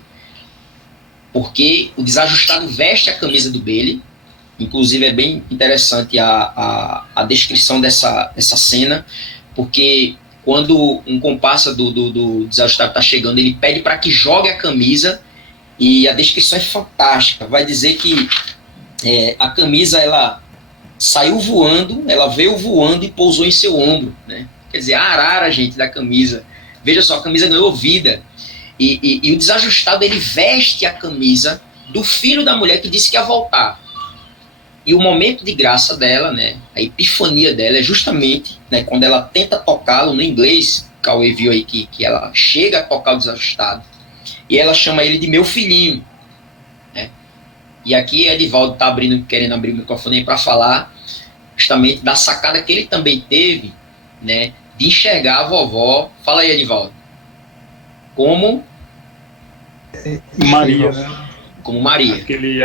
Porque o desajustado veste a camisa do Bailey. Inclusive é bem interessante a descrição dessa cena, porque quando um comparsa do desajustado está chegando, ele pede para que jogue a camisa, e a descrição é fantástica. Vai dizer que a camisa, ela saiu voando, ela veio voando e pousou em seu ombro, né? Quer dizer, a arara, gente, da camisa. Veja só, a camisa ganhou vida. E o desajustado, ele veste a camisa do filho da mulher que disse que ia voltar. E o momento de graça dela, né, a epifania dela é justamente, né, quando ela tenta tocá-lo no inglês. O Cauê viu aí que ela chega a tocar o desajustado. E ela chama ele de meu filhinho. Né? E aqui Edivaldo está querendo abrir o microfone para falar justamente da sacada que ele também teve, né, de enxergar a vovó. Fala aí, Edivaldo. Como Maria, né? Como Maria. Aquele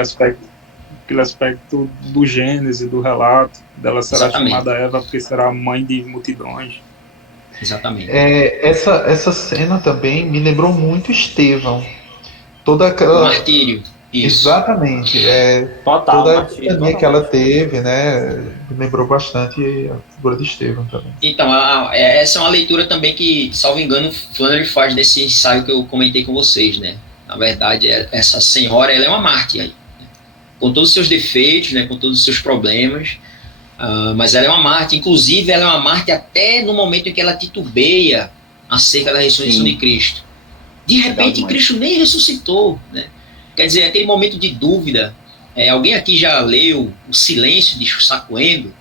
aspecto do Gênesis, do relato, dela será Exatamente. chamada Eva porque será mãe de multidões. Exatamente. Essa cena também me lembrou muito Estevão. Toda aquela... O martírio. Isso. Exatamente. Total, toda a martírio, epifania que ela teve, né? Me lembrou bastante a figura de Estevão também. Então, essa é uma leitura também que, salvo engano, Flannery faz desse ensaio que eu comentei com vocês, né? Na verdade, essa senhora, ela é uma mártir aí, né? Com todos os seus defeitos, né? Com todos os seus problemas, mas ela é uma mártir. Inclusive, ela é uma mártir até no momento em que ela titubeia acerca da ressurreição de Cristo. De repente, Cristo nem ressuscitou, né? Quer dizer, aquele momento de dúvida. Alguém aqui já leu O Silêncio de Sacoendo?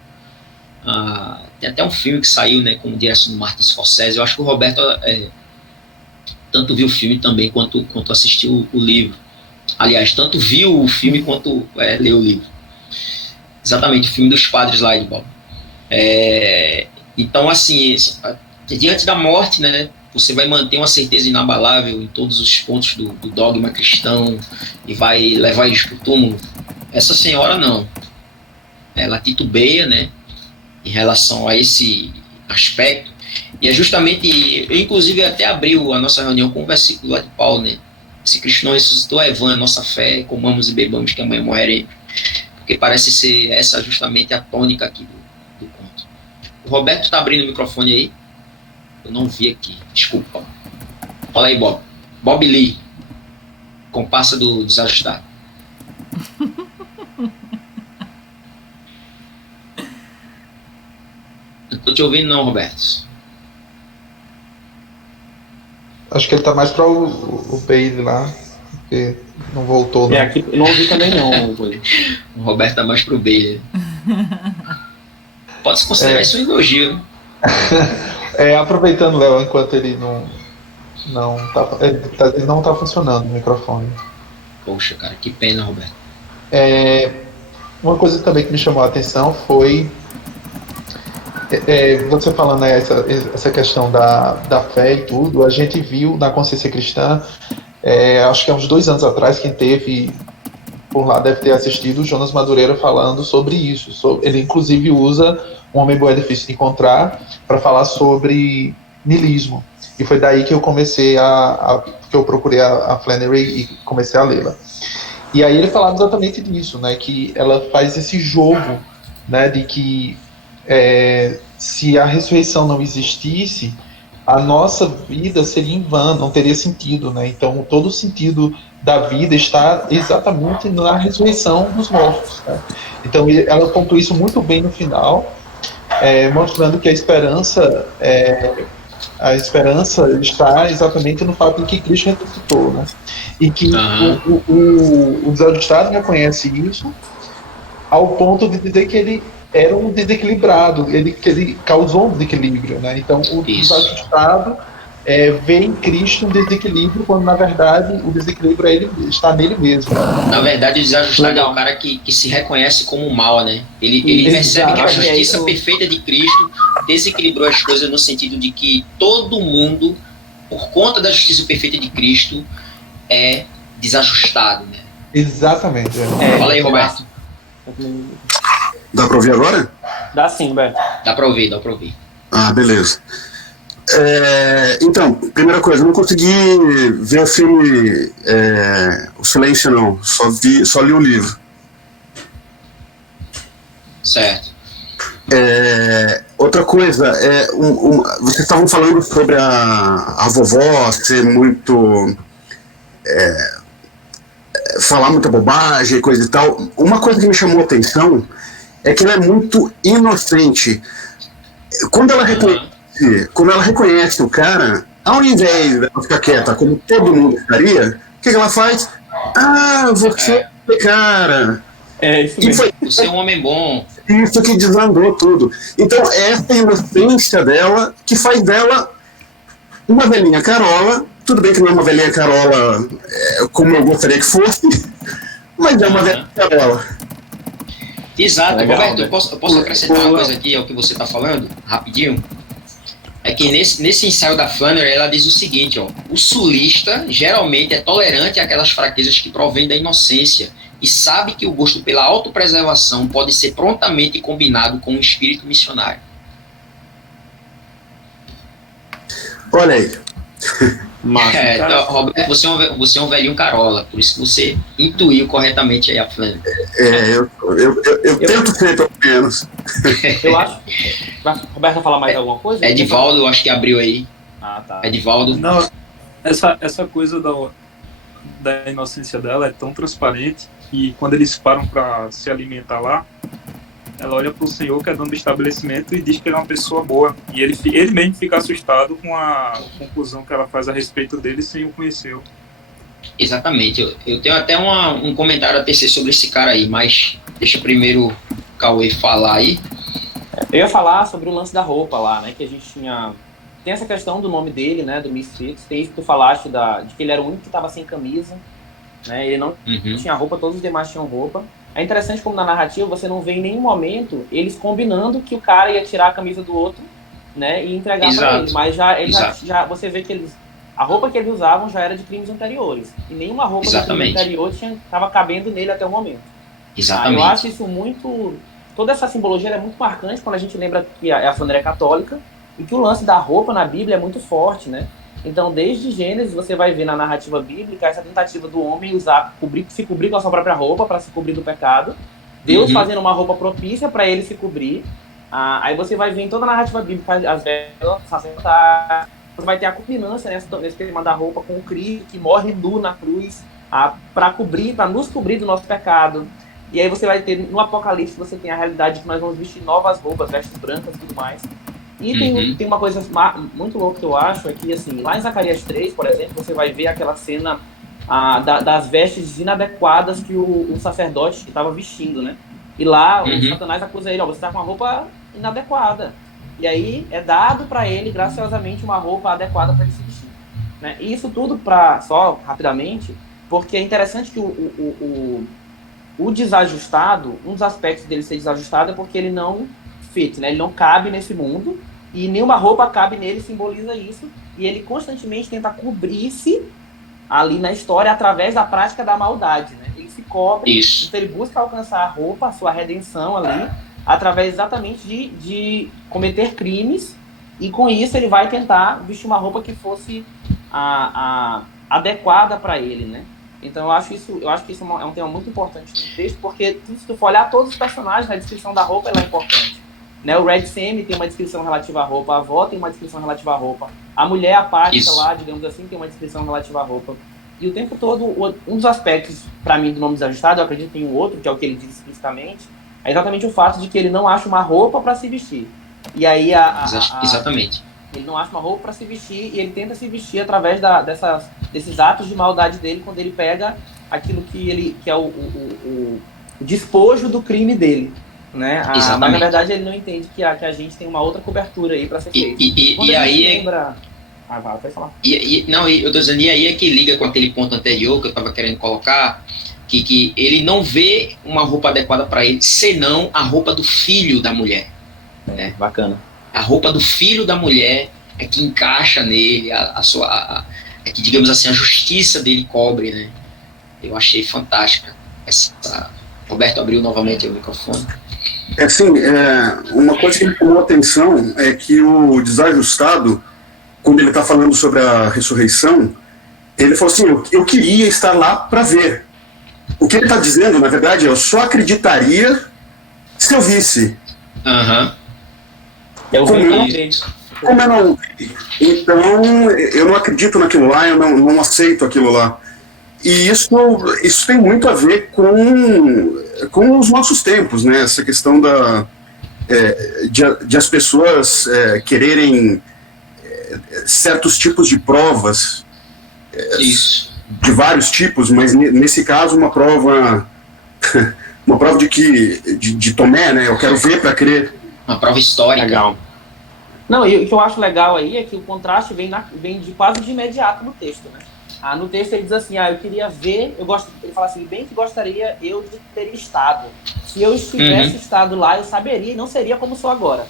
Tem até um filme que saiu, né, com direção do Martin Scorsese. Eu acho que o Roberto tanto viu o filme também quanto assistiu o livro. Aliás, tanto viu o filme quanto leu o livro. Exatamente, o filme dos padres lá de Bob. Então, assim, diante da morte, né, você vai manter uma certeza inabalável em todos os pontos do dogma cristão e vai levar eles para o túmulo. Essa senhora não. Ela titubeia, né, em relação a esse aspecto. E é justamente, eu inclusive até abri a nossa reunião com o versículo lá de Paulo, né? Se Cristo não ressuscitou, é vã a nossa fé, comamos e bebamos que amanhã morreremos. Porque parece ser essa justamente a tônica aqui do conto. O Roberto está abrindo o microfone aí. Eu não vi aqui, desculpa. Fala aí, Bob. Bob Lee, comparsa do desajustado. Não tô te ouvindo não, Roberto. Acho que ele tá mais para o Bailey lá, porque não voltou. Não. Aqui, não ouvi também não. O Roberto tá mais pro Bailey. Pode se considerar isso um elogio, né? Aproveitando, Léo, enquanto ele ele não tá funcionando o microfone. Poxa, cara, que pena, Roberto. Uma coisa também que me chamou a atenção foi você falando essa questão da fé e tudo. A gente viu na consciência cristã acho que há uns 2 anos atrás, quem teve por lá deve ter assistido o Jonas Madureira falando sobre isso. Ele, inclusive, usa Um Homem Bom é Difícil de Encontrar para falar sobre niilismo. E foi daí que eu comecei que eu procurei a Flannery e comecei a lê-la. E aí ele falava exatamente disso, né, que ela faz esse jogo, né, de que se a ressurreição não existisse, a nossa vida seria em vão, não teria sentido, né? Então todo o sentido da vida está exatamente na ressurreição dos mortos, né? Então ela pontua isso muito bem no final, mostrando que a esperança está exatamente no fato de que Cristo ressuscitou, né? E que o desajustado reconhece isso ao ponto de dizer que ele era um desequilibrado, que ele causou um desequilíbrio, né? Então o desajustado vê em Cristo um desequilíbrio, quando na verdade o desequilíbrio está nele mesmo. Na verdade, o desajustado é o cara que se reconhece como mal, né? Ele percebe que a justiça perfeita de Cristo desequilibrou as coisas no sentido de que todo mundo, por conta da justiça perfeita de Cristo, é desajustado, né? Exatamente. Fala aí, Roberto. Dá pra ouvir agora? Dá sim, Beto. Dá pra ouvir. Ah, beleza. Então, primeira coisa, eu não consegui ver o filme O Silêncio, não. Só li o livro. Certo. Outra coisa, vocês estavam falando sobre a vovó ser muito... falar muita bobagem e coisa e tal. Uma coisa que me chamou a atenção é que ela é muito inocente. Quando ela reconhece o cara, ao invés de ela ficar quieta, como todo mundo estaria, o que ela faz? Ah, você é cara. Isso mesmo. Você é um homem bom. Isso que desandou tudo. Então, essa inocência dela que faz dela uma velhinha carola. Tudo bem que não é uma velhinha carola como eu gostaria que fosse, mas é uma velhinha carola. Exato. Legal, Roberto, né? eu posso acrescentar uma coisa aqui ao que você está falando, rapidinho? É que nesse ensaio da Flannery, ela diz o seguinte, ó: o sulista geralmente é tolerante àquelas fraquezas que provêm da inocência e sabe que o gosto pela autopreservação pode ser prontamente combinado com um espírito missionário. Olha aí. Então, Roberto, você é um velhinho carola, por isso que você intuiu corretamente aí a Flannery. Eu tento ser, pelo menos. Eu acho. Roberto, vai falar mais alguma coisa? Edivaldo, eu acho que abriu aí. Ah, tá. Edivaldo. Não, essa coisa da inocência dela é tão transparente que quando eles param para se alimentar lá, ela olha para o senhor que é dono do estabelecimento e diz que ele é uma pessoa boa. E ele mesmo fica assustado com a conclusão que ela faz a respeito dele sem o conhecer. Exatamente. Eu tenho até um comentário a tecer sobre esse cara aí, mas deixa primeiro o Cauê falar aí. Eu ia falar sobre o lance da roupa lá, né? Que a gente tinha... Tem essa questão do nome dele, né? Do Misfits. Tem isso que tu falaste de que ele era o único que estava sem camisa. Né? Ele não tinha roupa, todos os demais tinham roupa. É interessante como na narrativa você não vê em nenhum momento eles combinando que o cara ia tirar a camisa do outro, né, e entregar para ele. Mas já você vê que a roupa que eles usavam já era de crimes anteriores. E nenhuma roupa de crime anterior estava cabendo nele até o momento. Exatamente. Eu acho isso muito... Toda essa simbologia é muito marcante quando a gente lembra que a Flannery é católica e que o lance da roupa na Bíblia é muito forte, né? Então, desde Gênesis, você vai ver na narrativa bíblica essa tentativa do homem se cobrir com a sua própria roupa para se cobrir do pecado. Deus fazendo uma roupa propícia para ele se cobrir. Aí você vai ver em toda a narrativa bíblica as velas sacerdotais. Você vai ter a culminância nesse tema da roupa com o Cristo que morre nu na cruz para nos cobrir do nosso pecado. E aí você vai ter, no Apocalipse, você tem a realidade de que nós vamos vestir novas roupas, vestes brancas e tudo mais. E tem uma coisa muito louca que eu acho, é que assim, lá em Zacarias 3, por exemplo, você vai ver aquela cena das vestes inadequadas que o sacerdote estava vestindo, né? E lá o Satanás acusa ele, você está com uma roupa inadequada. E aí é dado para ele, graciosamente, uma roupa adequada para ele se vestir. Né? E isso tudo, só rapidamente, porque é interessante que o desajustado, um dos aspectos dele ser desajustado é porque ele não fit, né? Ele não cabe nesse mundo. E nenhuma roupa cabe nele, simboliza isso. E ele constantemente tenta cobrir-se ali na história através da prática da maldade, né? Ele se cobre, Isso. então ele busca alcançar a roupa, a sua redenção ali, através exatamente de cometer crimes, e com isso ele vai tentar vestir uma roupa que fosse adequada para ele, né? Então eu acho que isso é um tema muito importante no texto, porque se tu for olhar todos os personagens, a descrição da roupa ela é importante. Né, o Red Sam tem uma descrição relativa à roupa, a avó tem uma descrição relativa à roupa, a mulher apática lá, digamos assim, tem uma descrição relativa à roupa. E o tempo todo, um dos aspectos, para mim, do Nome Desajustado, eu acredito que tem um outro, que é o que ele diz explicitamente, é exatamente o fato de que ele não acha uma roupa para se vestir. E aí exatamente. Ele não acha uma roupa para se vestir, e ele tenta se vestir através desses atos de maldade dele, quando ele pega aquilo que é o despojo do crime dele. Né? Mas na verdade ele não entende que a gente tem uma outra cobertura aí para ser feita. E aí lembra... vai falar. Eu tô dizendo, e aí é que liga com aquele ponto anterior que eu estava querendo colocar, que ele não vê uma roupa adequada para ele, senão a roupa do filho da mulher. Né? Bacana. A roupa do filho da mulher é que encaixa nele, é que, digamos assim, a justiça dele cobre, né? Eu achei fantástica essa... Roberto abriu novamente o microfone. Uma coisa que me chamou a atenção é que o Desajustado, quando ele está falando sobre a ressurreição, ele falou assim, eu queria estar lá para ver. O que ele está dizendo, na verdade, eu só acreditaria se eu visse. Como eu não vi, então eu não acredito naquilo lá, eu não aceito aquilo lá. E isso tem muito a ver com os nossos tempos, né? Essa questão de as pessoas quererem certos tipos de provas, de vários tipos, mas nesse caso uma prova de Tomé, né? Eu quero ver para crer. Uma prova histórica. Legal. Não, e o que eu acho legal aí é que o contraste vem quase de imediato no texto, né? No texto ele diz assim, eu queria ver, ele fala assim, bem que gostaria eu de ter estado. Se eu tivesse estado lá, eu saberia e não seria como sou agora.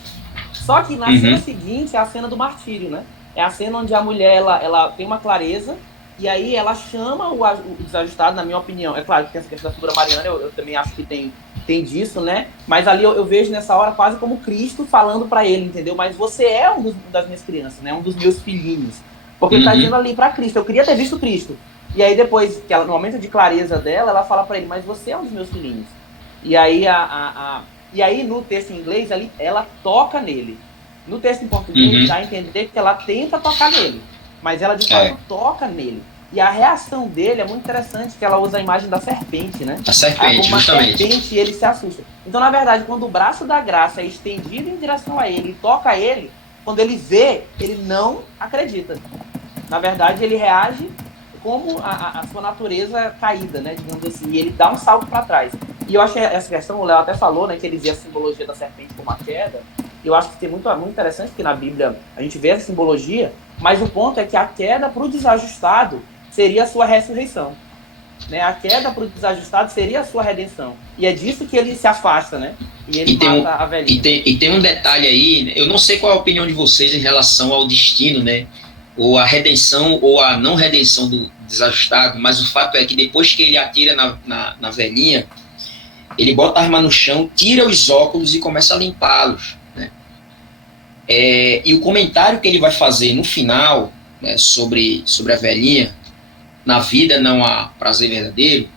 Só que na cena seguinte é a cena do martírio, né? É a cena onde a mulher, ela tem uma clareza, e aí ela chama o desajustado, na minha opinião. É claro que tem essa questão da figura mariana, eu também acho que tem disso, né? Mas ali eu vejo nessa hora quase como Cristo falando para ele, entendeu? Mas você é uma das minhas crianças, né? Um dos meus filhinhos. Porque ele está dizendo ali para Cristo, eu queria ter visto Cristo. E aí depois, no momento de clareza dela, ela fala para ele, mas você é um dos meus filhinhos. E aí, e aí no texto em inglês, ela toca nele. No texto em português, dá a entender que ela tenta tocar nele. Mas ela de fato toca nele. E a reação dele é muito interessante, que ela usa a imagem da serpente, né? A serpente, como justamente. Serpente, e ele se assusta. Então, na verdade, quando o braço da graça é estendido em direção a ele e toca ele, quando ele vê, ele não acredita. Na verdade, ele reage como a sua natureza caída, né, digamos assim, e ele dá um salto para trás. E eu achei essa questão, o Léo até falou, né, que ele vê a simbologia da serpente como a queda. Eu acho que é muito interessante, porque na Bíblia a gente vê essa simbologia, mas o ponto é que a queda para o desajustado seria a sua ressurreição. Né? A queda para o desajustado seria a sua redenção. E é disso que ele se afasta, né? E ele mata a velhinha. E tem um detalhe aí, né? Eu não sei qual é a opinião de vocês em relação ao destino, né? Ou a redenção ou a não redenção do desajustado, mas o fato é que depois que ele atira na velhinha, ele bota a arma no chão, tira os óculos e começa a limpá-los, né? E o comentário que ele vai fazer no final, né, sobre a velhinha, na vida não há prazer verdadeiro,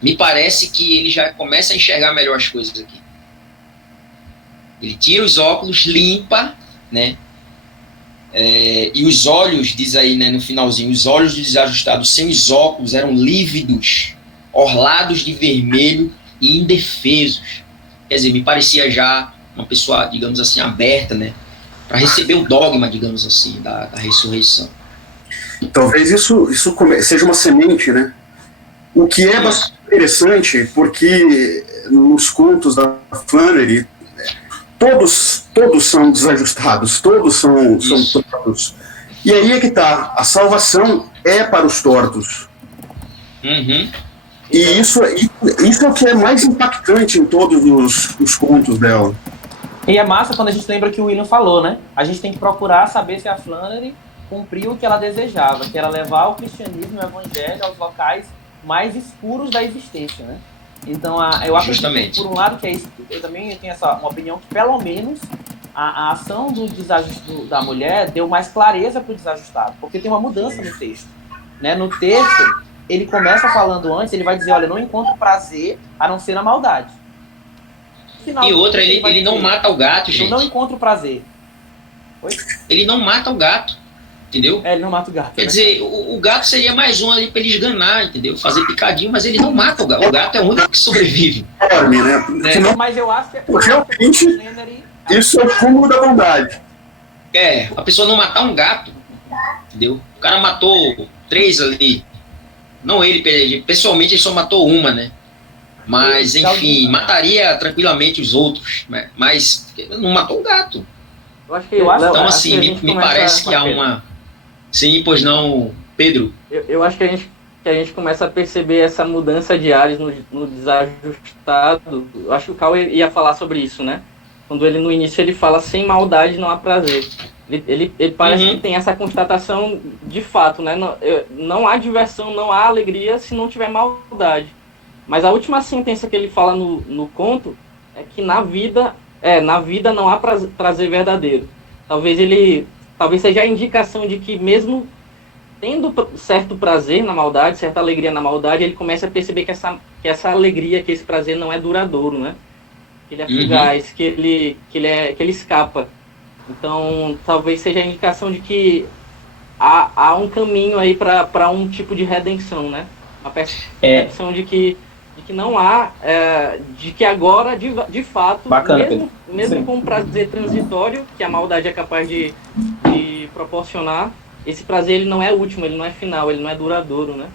me parece que ele já começa a enxergar melhor as coisas aqui. Ele tira os óculos, limpa, né? E os olhos, diz aí, né, no finalzinho, os olhos do desajustado sem os óculos eram lívidos, orlados de vermelho e indefesos. Quer dizer, me parecia já uma pessoa, digamos assim, aberta, né, para receber o dogma, digamos assim, da ressurreição. Talvez isso seja uma semente, né? O que é bastante interessante, porque nos contos da Flannery, todos são desajustados, todos são tortos. E aí é que tá, a salvação é para os tortos. E isso é o que é mais impactante em todos os contos dela. E é massa quando a gente lembra que o William falou, né? A gente tem que procurar saber se a Flannery cumpriu o que ela desejava, que era levar o cristianismo e o evangelho aos locais mais escuros da existência, né? Então, eu acredito que, por um lado, que é isso, eu também tenho uma opinião que, pelo menos, a ação do desajuste da mulher deu mais clareza para o desajustado, porque tem uma mudança no texto. Né? No texto, ele começa falando antes, ele vai dizer, olha, eu não encontro prazer a não ser na maldade. Final, e outra, ele não mata o gato, gente. Eu não encontro prazer. Oi? Ele não mata o gato, entendeu? Ele não mata o gato. Quer dizer, o gato seria mais um ali para ele esganar, entendeu? Fazer picadinho, mas ele não mata o gato. O gato é o único que sobrevive. Né? Mas eu acho que... Realmente, isso é o cúmulo da bondade. A pessoa não matar um gato, entendeu? O cara matou 3 ali. Não ele, pessoalmente ele só matou uma, né? Mas, enfim, mataria tranquilamente os outros. Mas não matou o gato. Então, assim, me parece que há uma... Sim, pois não, Pedro? Eu acho que a gente começa a perceber essa mudança de ares no desajustado. Eu acho que o Cauê ia falar sobre isso, né? Quando ele, no início, ele fala sem maldade não há prazer. Ele parece que tem essa constatação de fato, né? Não há diversão, não há alegria se não tiver maldade. Mas a última sentença que ele fala no conto é que na vida não há prazer verdadeiro. Talvez seja a indicação de que mesmo tendo certo prazer na maldade, certa alegria na maldade, ele começa a perceber que essa alegria, que esse prazer não é duradouro, né? Que ele é fugaz, que ele escapa. Então, talvez seja a indicação de que há um caminho aí para um tipo de redenção, né? Uma percepção de que não há, de que agora, de fato, bacana, mesmo com um prazer transitório, que a maldade é capaz de proporcionar, esse prazer ele não é último, ele não é final, ele não é duradouro, né?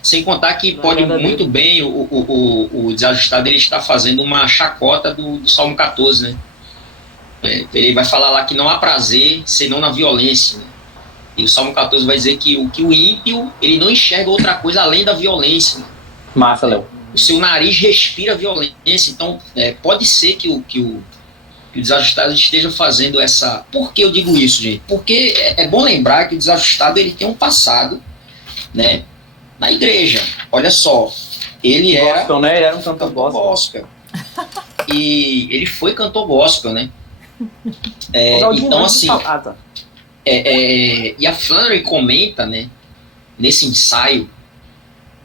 Sem contar que pode muito bem o desajustado ele está fazendo uma chacota do Salmo 14, né? Ele vai falar lá que não há prazer senão na violência, né? E o Salmo 14 vai dizer que o ímpio ele não enxerga outra coisa além da violência, né? Massa, Léo. O seu nariz respira violência, então pode ser que o desajustado esteja fazendo essa... Por que eu digo isso, gente? Porque é bom lembrar que o desajustado ele tem um passado, né, na igreja. Olha só, ele era um cantor gospel. E ele foi cantor gospel, né? Então, assim... e a Flannery comenta, né, nesse ensaio,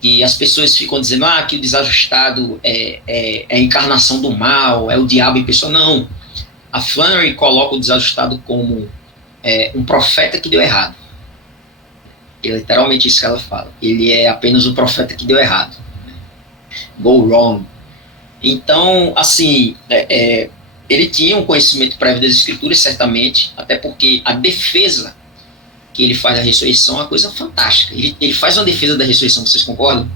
que as pessoas ficam dizendo que o desajustado é a encarnação do mal, é o diabo em pessoa. Não. A Flannery coloca o desajustado como um profeta que deu errado. É literalmente isso que ela fala. Ele é apenas um profeta que deu errado. Go wrong. Então, assim, ele tinha um conhecimento prévio das escrituras, certamente, até porque a defesa que ele faz da ressurreição é uma coisa fantástica. Ele faz uma defesa da ressurreição, vocês concordam?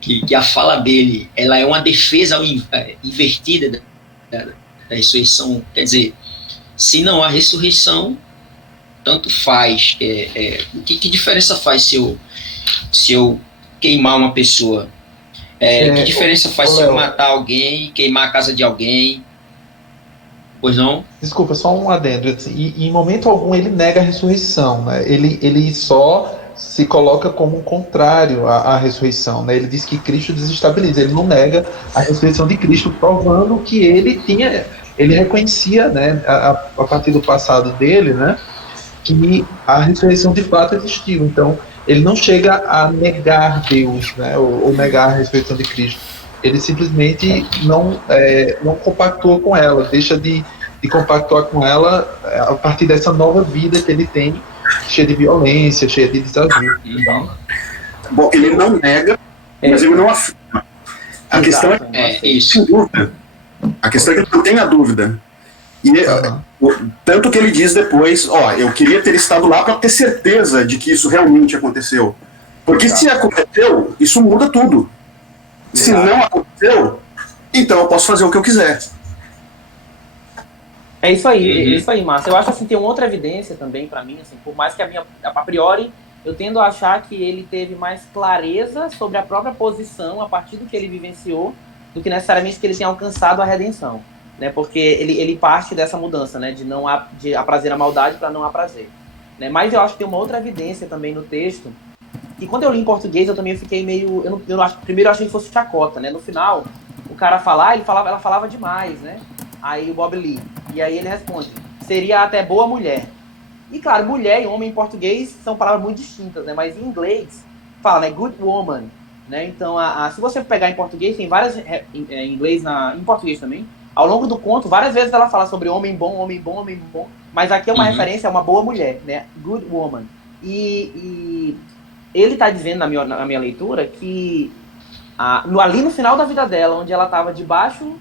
Que a fala dele, ela é uma defesa invertida da ressurreição. Quer dizer, se não há ressurreição, tanto faz. Que diferença faz se eu queimar uma pessoa? Que diferença faz se eu matar alguém, queimar a casa de alguém? Pois não? Desculpa, só um adendo. Assim, em momento algum ele nega a ressurreição, né? Ele só se coloca como um contrário à ressurreição, né? Ele diz que Cristo desestabiliza, ele não nega a ressurreição de Cristo, provando que ele reconhecia, né, a partir do passado dele, né, que a ressurreição de fato existiu. Então, ele não chega a negar Deus, né, ou negar a ressurreição de Cristo. Ele simplesmente não compactua com ela, deixa de compactuar com ela a partir dessa nova vida que ele tem, cheia de violência, cheia de desajuste. Bom, ele não nega, mas ele não afirma. A questão isso. Dúvida. A questão é que ele não tem a dúvida. E tanto que ele diz depois, eu queria ter estado lá para ter certeza de que isso realmente aconteceu. Porque se aconteceu, isso muda tudo. Se não aconteceu, então eu posso fazer o que eu quiser. É isso aí, Márcio. Eu acho assim, tem uma outra evidência também para mim, assim, por mais que a priori, eu tendo a achar que ele teve mais clareza sobre a própria posição a partir do que ele vivenciou, do que necessariamente que ele tenha alcançado a redenção, né? Porque ele parte dessa mudança, né? De aprazer a maldade para não aprazer. né? Mas eu acho que tem uma outra evidência também no texto, e quando eu li em português eu também fiquei meio... primeiro eu achei que fosse chacota, né? No final, o cara ela falava demais, né? Aí o Bob Lee, e aí ele responde, seria até boa mulher. E claro, mulher e homem em português são palavras muito distintas, né? Mas em inglês fala, né? Good woman, né? Então, se você pegar em português, tem várias em inglês, em português também. Ao longo do conto, várias vezes ela fala sobre homem bom, homem bom, homem bom. Mas aqui é uma referência a uma boa mulher, né? Good woman. E ele está dizendo na minha leitura que ali no final da vida dela, onde ela estava debaixo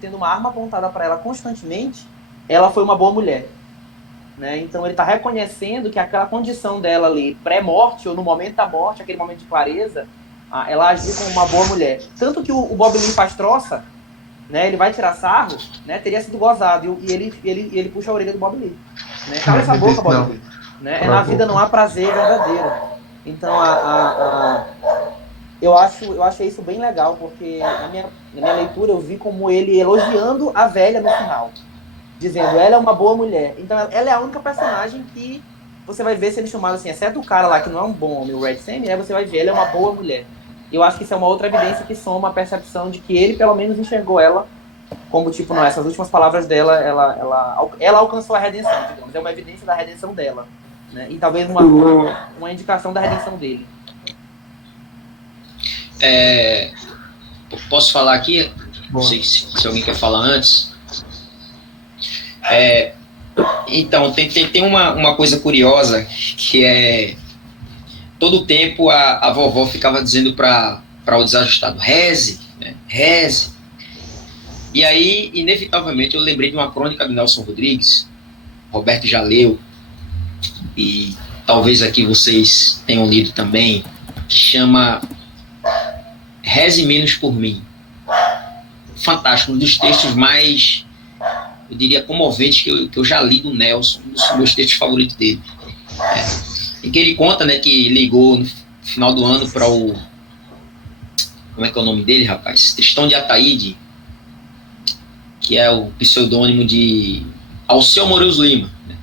tendo uma arma apontada para ela constantemente, ela foi uma boa mulher. Né? Então ele está reconhecendo que aquela condição dela ali, pré-morte, ou no momento da morte, aquele momento de clareza, ela agiu como uma boa mulher. Tanto que o Bob Lee faz troça, né? Ele vai tirar sarro, né? Teria sido gozado, e ele puxa a orelha do Bob Lee. Né? Cala essa boca, Bob Lee. Né? Na vida não há prazer verdadeiro. Então eu achei isso bem legal, porque na minha leitura eu vi como ele elogiando a velha no final. Dizendo, ela é uma boa mulher. Então, ela é a única personagem que você vai ver sendo chamado assim, exceto o cara lá que não é um bom homem, o Red Sam, né? Você vai ver, ela é uma boa mulher. E eu acho que isso é uma outra evidência que soma a percepção de que ele, pelo menos, enxergou ela como, tipo, não, essas últimas palavras dela, ela alcançou a redenção, digamos. É uma evidência da redenção dela. Né? E talvez uma indicação da redenção dele. Posso falar aqui? Não sei se alguém quer falar antes. Então, tem uma coisa curiosa, que é, todo tempo a vovó ficava dizendo para o desajustado, reze, né? Reze. E aí, inevitavelmente, eu lembrei de uma crônica do Nelson Rodrigues, Roberto já leu, e talvez aqui vocês tenham lido também, que chama Reze Menos por Mim. Fantástico, um dos textos mais, eu diria, comoventes que eu já li do Nelson, um dos meus textos favoritos dele. Em que ele conta, né, que ligou no final do ano para o... Como é que é o nome dele, rapaz? Tristão de Ataíde, que é o pseudônimo de Alceu Amoroso Lima. Né?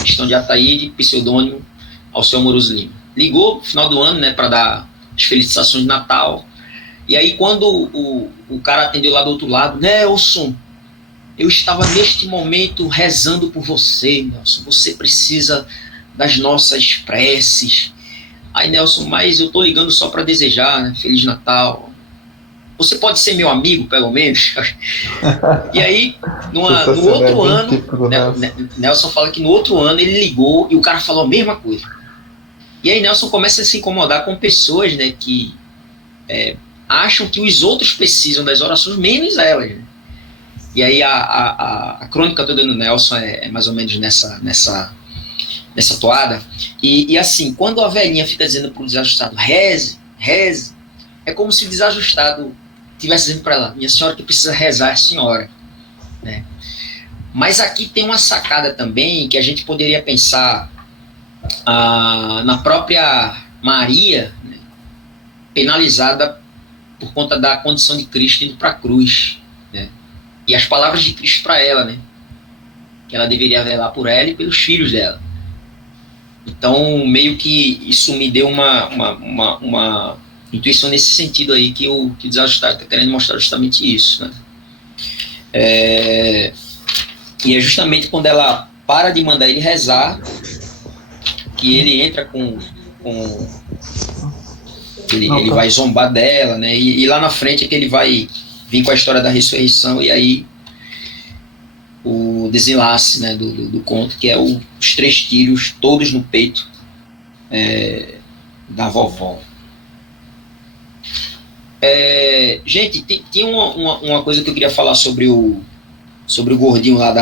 Tristão de Ataíde, pseudônimo Alceu Amoroso Lima. Ligou no final do ano, né, para dar as felicitações de Natal. E aí, quando o cara atendeu lá do outro lado, Nelson, eu estava neste momento rezando por você, Nelson. Você precisa das nossas preces. Aí, Nelson, mas eu tô ligando só para desejar, né? Feliz Natal. Você pode ser meu amigo, pelo menos? E aí, no outro ano, Nelson fala que no outro ano ele ligou e o cara falou a mesma coisa. E aí, Nelson começa a se incomodar com pessoas, né, que acham que os outros precisam das orações, menos elas. Né? E aí, a crônica toda do Nelson é mais ou menos nessa toada. E assim, quando a velhinha fica dizendo para o desajustado, reze, reze, é como se o desajustado estivesse dizendo para ela, minha senhora que precisa rezar, senhora. Né? Mas aqui tem uma sacada também que a gente poderia pensar na própria Maria, né, penalizada por conta da condição de Cristo indo para a cruz. Né? E as palavras de Cristo para ela, né? Que ela deveria velar por ela e pelos filhos dela. Então, meio que isso me deu uma intuição nesse sentido aí, que o desajustado está querendo mostrar justamente isso. Né? E é justamente quando ela para de mandar ele rezar, que ele entra ele vai zombar dela, né? E lá na frente é que ele vai vir com a história da ressurreição, e aí o desenlace, né, do conto, que é os 3 tiros, todos no peito da vovó. Gente, tem uma coisa que eu queria falar sobre o gordinho lá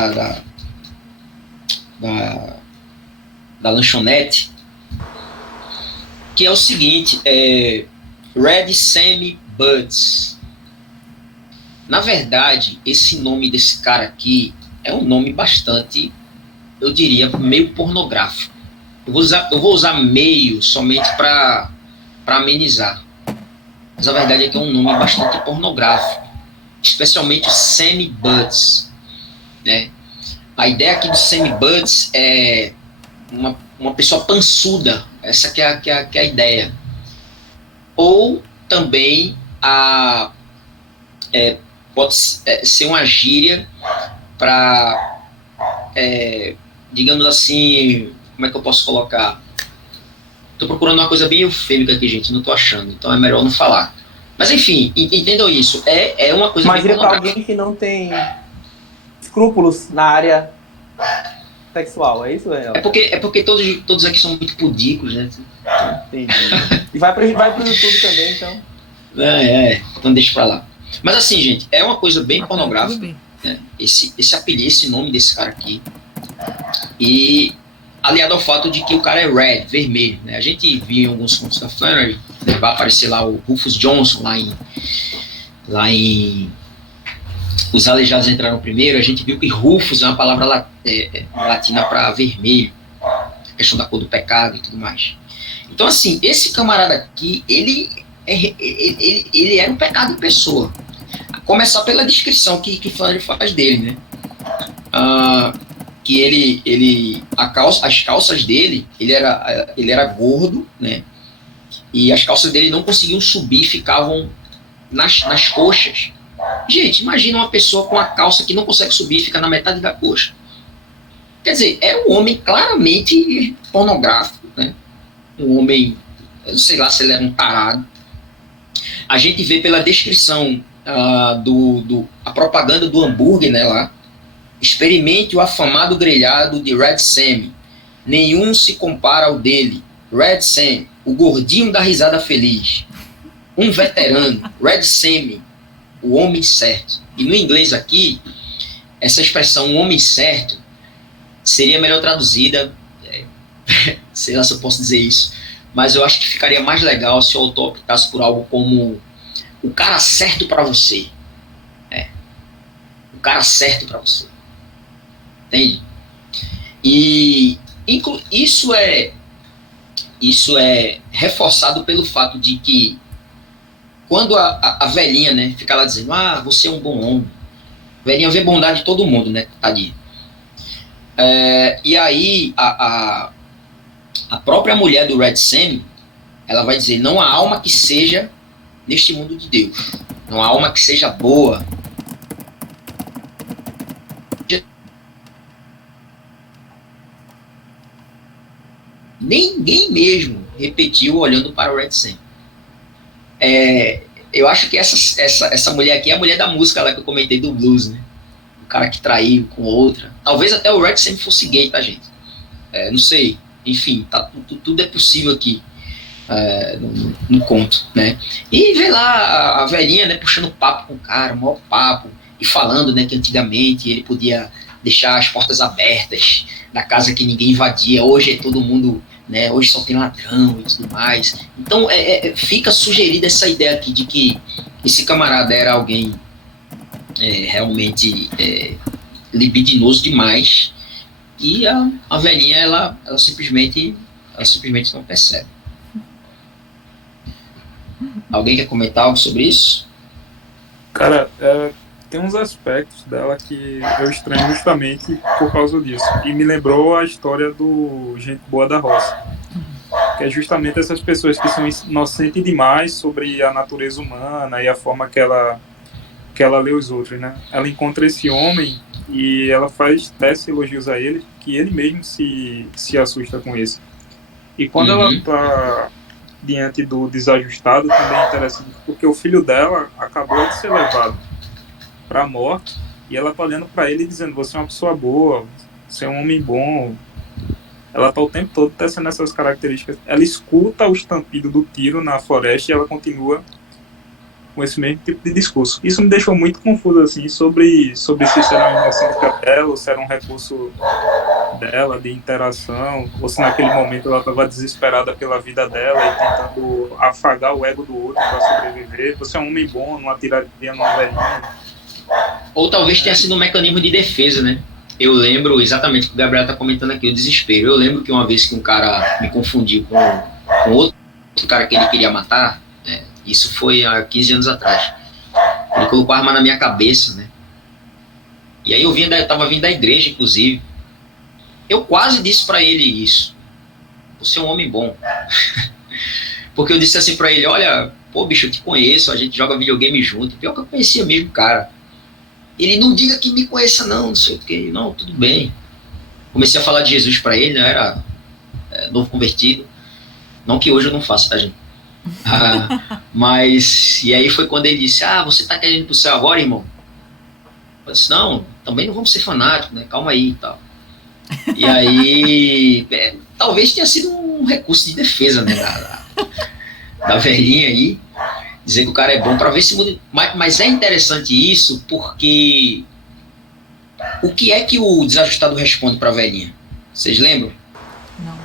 da lanchonete, que é o seguinte, Red Sam Buds. Na verdade, esse nome desse cara aqui é um nome bastante, eu diria, meio pornográfico. Eu vou usar meio somente para amenizar. Mas a verdade é que é um nome bastante pornográfico, especialmente o Sam Buds. Né? A ideia aqui do Sam Buds é uma pessoa pançuda, essa que é a ideia. Ou também pode ser uma gíria para, digamos assim, como é que eu posso colocar? Estou procurando uma coisa bem eufêmica aqui, gente, não estou achando, então é melhor não falar. Mas enfim, entendam isso, é uma coisa Mas bem para alguém que não tem escrúpulos na área sexual, é isso, Daniel? É porque todos aqui são muito pudicos, né? Entendi. E vai pro YouTube também, então. Então deixa pra lá. Mas assim, gente, é uma coisa bem pornográfica, né? Esse nome desse cara aqui. E aliado ao fato de que o cara é red, vermelho, né? A gente viu em alguns contos da Flannery, né? Vai aparecer lá o Rufus Johnson, lá em Os Aleijados Entraram Primeiro. A gente viu que Rufus é uma palavra latina para vermelho, questão da cor do pecado e tudo mais. Então, assim, esse camarada aqui, ele era um pecado em pessoa. A começar pela descrição que Flannery faz dele, né? Que as calças dele, ele era gordo, né? E as calças dele não conseguiam subir, ficavam nas coxas. Gente, imagina uma pessoa com a calça que não consegue subir, fica na metade da coxa. Quer dizer, era um homem claramente pornográfico, né? Um homem, eu não sei lá se ele era um tarado. A gente vê pela descrição a propaganda do hambúrguer, né, lá. Experimente o afamado grelhado de Red Sam. Nenhum se compara ao dele. Red Sam, o gordinho da risada feliz. Um veterano, Red Sam, o homem certo. E no inglês aqui, essa expressão, homem certo, seria melhor traduzida, sei lá se eu posso dizer isso, mas eu acho que ficaria mais legal se o autor optasse por algo como o cara certo para você. O cara certo para você. Entende? E isso é reforçado pelo fato de que quando a velhinha, né, fica lá dizendo, você é um bom homem, a velhinha vê bondade de todo mundo, né, tadinha. E aí a própria mulher do Red Sam, ela vai dizer, não há alma que seja neste mundo de Deus, não há alma que seja boa. Ninguém mesmo repetiu olhando para o Red Sam. Eu acho que essa mulher aqui é a mulher da música lá que eu comentei do blues, né? O cara que traiu com outra. Talvez até o Red Sam fosse gay, tá, gente? Não sei. Enfim, tudo é possível aqui no conto, né? E vê lá a velhinha, né, puxando papo com o cara, o maior papo, e falando, né, que antigamente ele podia deixar as portas abertas da casa que ninguém invadia. Hoje é todo mundo, né, hoje só tem ladrão e tudo mais. Então fica sugerida essa ideia aqui de que esse camarada era alguém realmente libidinoso demais, e a velhinha ela simplesmente não percebe. Alguém quer comentar algo sobre isso? Cara, tem uns aspectos dela que eu estranho justamente por causa disso. E me lembrou a história do Gente Boa da Roça. Que é justamente essas pessoas que são inocentes demais sobre a natureza humana e a forma que ela lê os outros, né? Ela encontra esse homem e ela tece elogios a ele, que ele mesmo se assusta com isso. E quando ela está diante do desajustado, também é interessante, porque o filho dela acabou de ser levado para a morte, e ela tá olhando para ele e dizendo, você é uma pessoa boa, você é um homem bom. Ela tá o tempo todo tecendo essas características. Ela escuta o estampido do tiro na floresta e ela continua com esse mesmo tipo de discurso. Isso me deixou muito confuso, assim, sobre se isso era uma inocência dela, ou se era um recurso dela de interação, ou se naquele momento ela estava desesperada pela vida dela e tentando afagar o ego do outro para sobreviver. Você é um homem bom, não atiraria numa velhinha. Ou talvez tenha sido um mecanismo de defesa, né? Eu lembro exatamente o que o Gabriel está comentando aqui, o desespero. Eu lembro que uma vez que um cara me confundiu com outro cara que ele queria matar, né? Isso foi há 15 anos atrás. Ele colocou a arma na minha cabeça, né? E aí eu estava vindo da igreja, inclusive. eu quase disse para ele isso. Você é um homem bom. Porque eu disse assim para ele, olha, pô, bicho, eu te conheço, a gente joga videogame junto. Pior que eu conhecia mesmo, cara. Ele, não diga que me conheça não sei o quê. Não, tudo bem. Comecei a falar de Jesus para ele, né? Era novo convertido. Não que hoje eu não faça, tá, gente? Mas, e aí foi quando ele disse, você tá querendo ir pro céu agora, irmão? Eu disse, não, também não vamos ser fanáticos, né? Calma aí e tal. E aí, talvez tenha sido um recurso de defesa, né? Da velhinha aí, dizer que o cara é bom para ver se muda. Mas é interessante isso porque o que é que o desajustado responde para a velhinha? Vocês lembram? Não.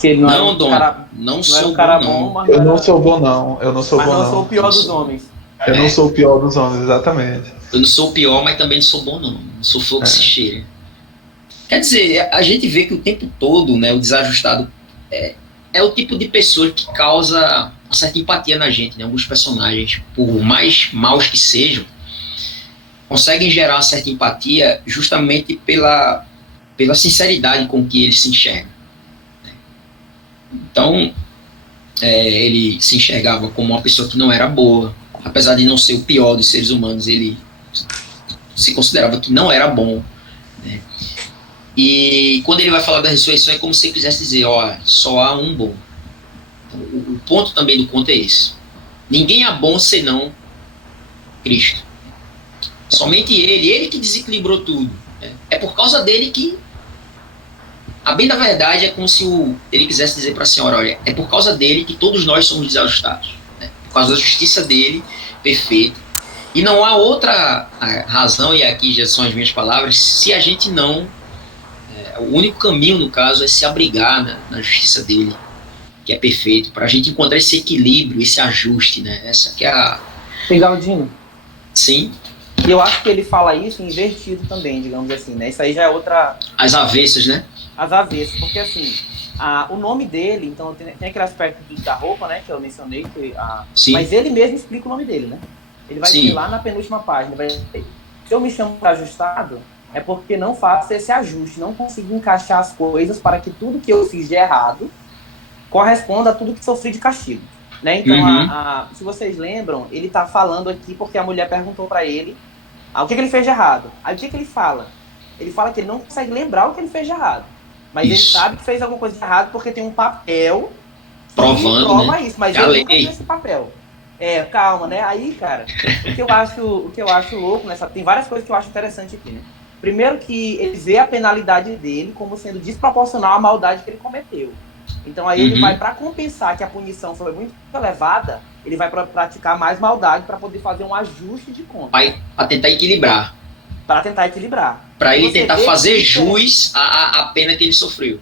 Que ele não, Dom, cara, não sou um cara bom, bom, Eu não sou bom, não. Eu não sou mas bom, não não. sou o pior dos homens. Eu não sou o pior dos homens, exatamente. Eu não sou o pior, mas também não sou bom, não. Não sou fogo que se cheira. Quer dizer, a gente vê que o tempo todo, né, o desajustado é o tipo de pessoa que causa uma certa empatia na gente, né? Alguns personagens, por mais maus que sejam, conseguem gerar uma certa empatia justamente pela sinceridade com que eles se enxergam. Então, ele se enxergava como uma pessoa que não era boa, apesar de não ser o pior dos seres humanos, ele se considerava que não era bom, né? E quando ele vai falar da ressurreição é como se ele quisesse dizer, só há um bom. Então, o ponto também do conto é esse. Ninguém é bom senão Cristo. Somente ele que desequilibrou tudo. Né? É por causa dele que, a bem da verdade, é como se ele quisesse dizer para a senhora, olha, é por causa dele que todos nós somos desajustados. Né? Por causa da justiça dele, perfeita. E não há outra razão, e aqui já são as minhas palavras, se a gente não... o único caminho, no caso, é se abrigar na justiça dele, que é perfeito, para a gente encontrar esse equilíbrio, esse ajuste, né? Essa que é a... E Galdino? Sim. E eu acho que ele fala isso invertido também, digamos assim, né? Isso aí já é outra... As avessas, né? As avessas, porque assim, o nome dele, então tem aquele aspecto da roupa, né, que eu mencionei, mas ele mesmo explica o nome dele, né? Ele vai dizer lá na penúltima página, vai dizer, se eu me chamo de ajustado, é porque não faço esse ajuste, não consigo encaixar as coisas para que tudo que eu fiz de errado corresponda a tudo que sofri de castigo, né? Então, se vocês lembram, ele está falando aqui porque a mulher perguntou para ele o que ele fez de errado. Aí o que ele fala? Ele fala que ele não consegue lembrar o que ele fez de errado, mas ele sabe que fez alguma coisa de errado porque tem um papel provando, prova né? isso, mas ele nunca viu esse papel. Calma, né? Aí, cara, o que eu acho louco tem várias coisas que eu acho interessante aqui, né? Primeiro que ele vê a penalidade dele como sendo desproporcional à maldade que ele cometeu. Então aí ele vai, para compensar que a punição foi muito elevada, ele vai praticar mais maldade para poder fazer um ajuste de conta. Para tentar equilibrar. Para tentar equilibrar. Para ele tentar fazer jus à pena que ele sofreu.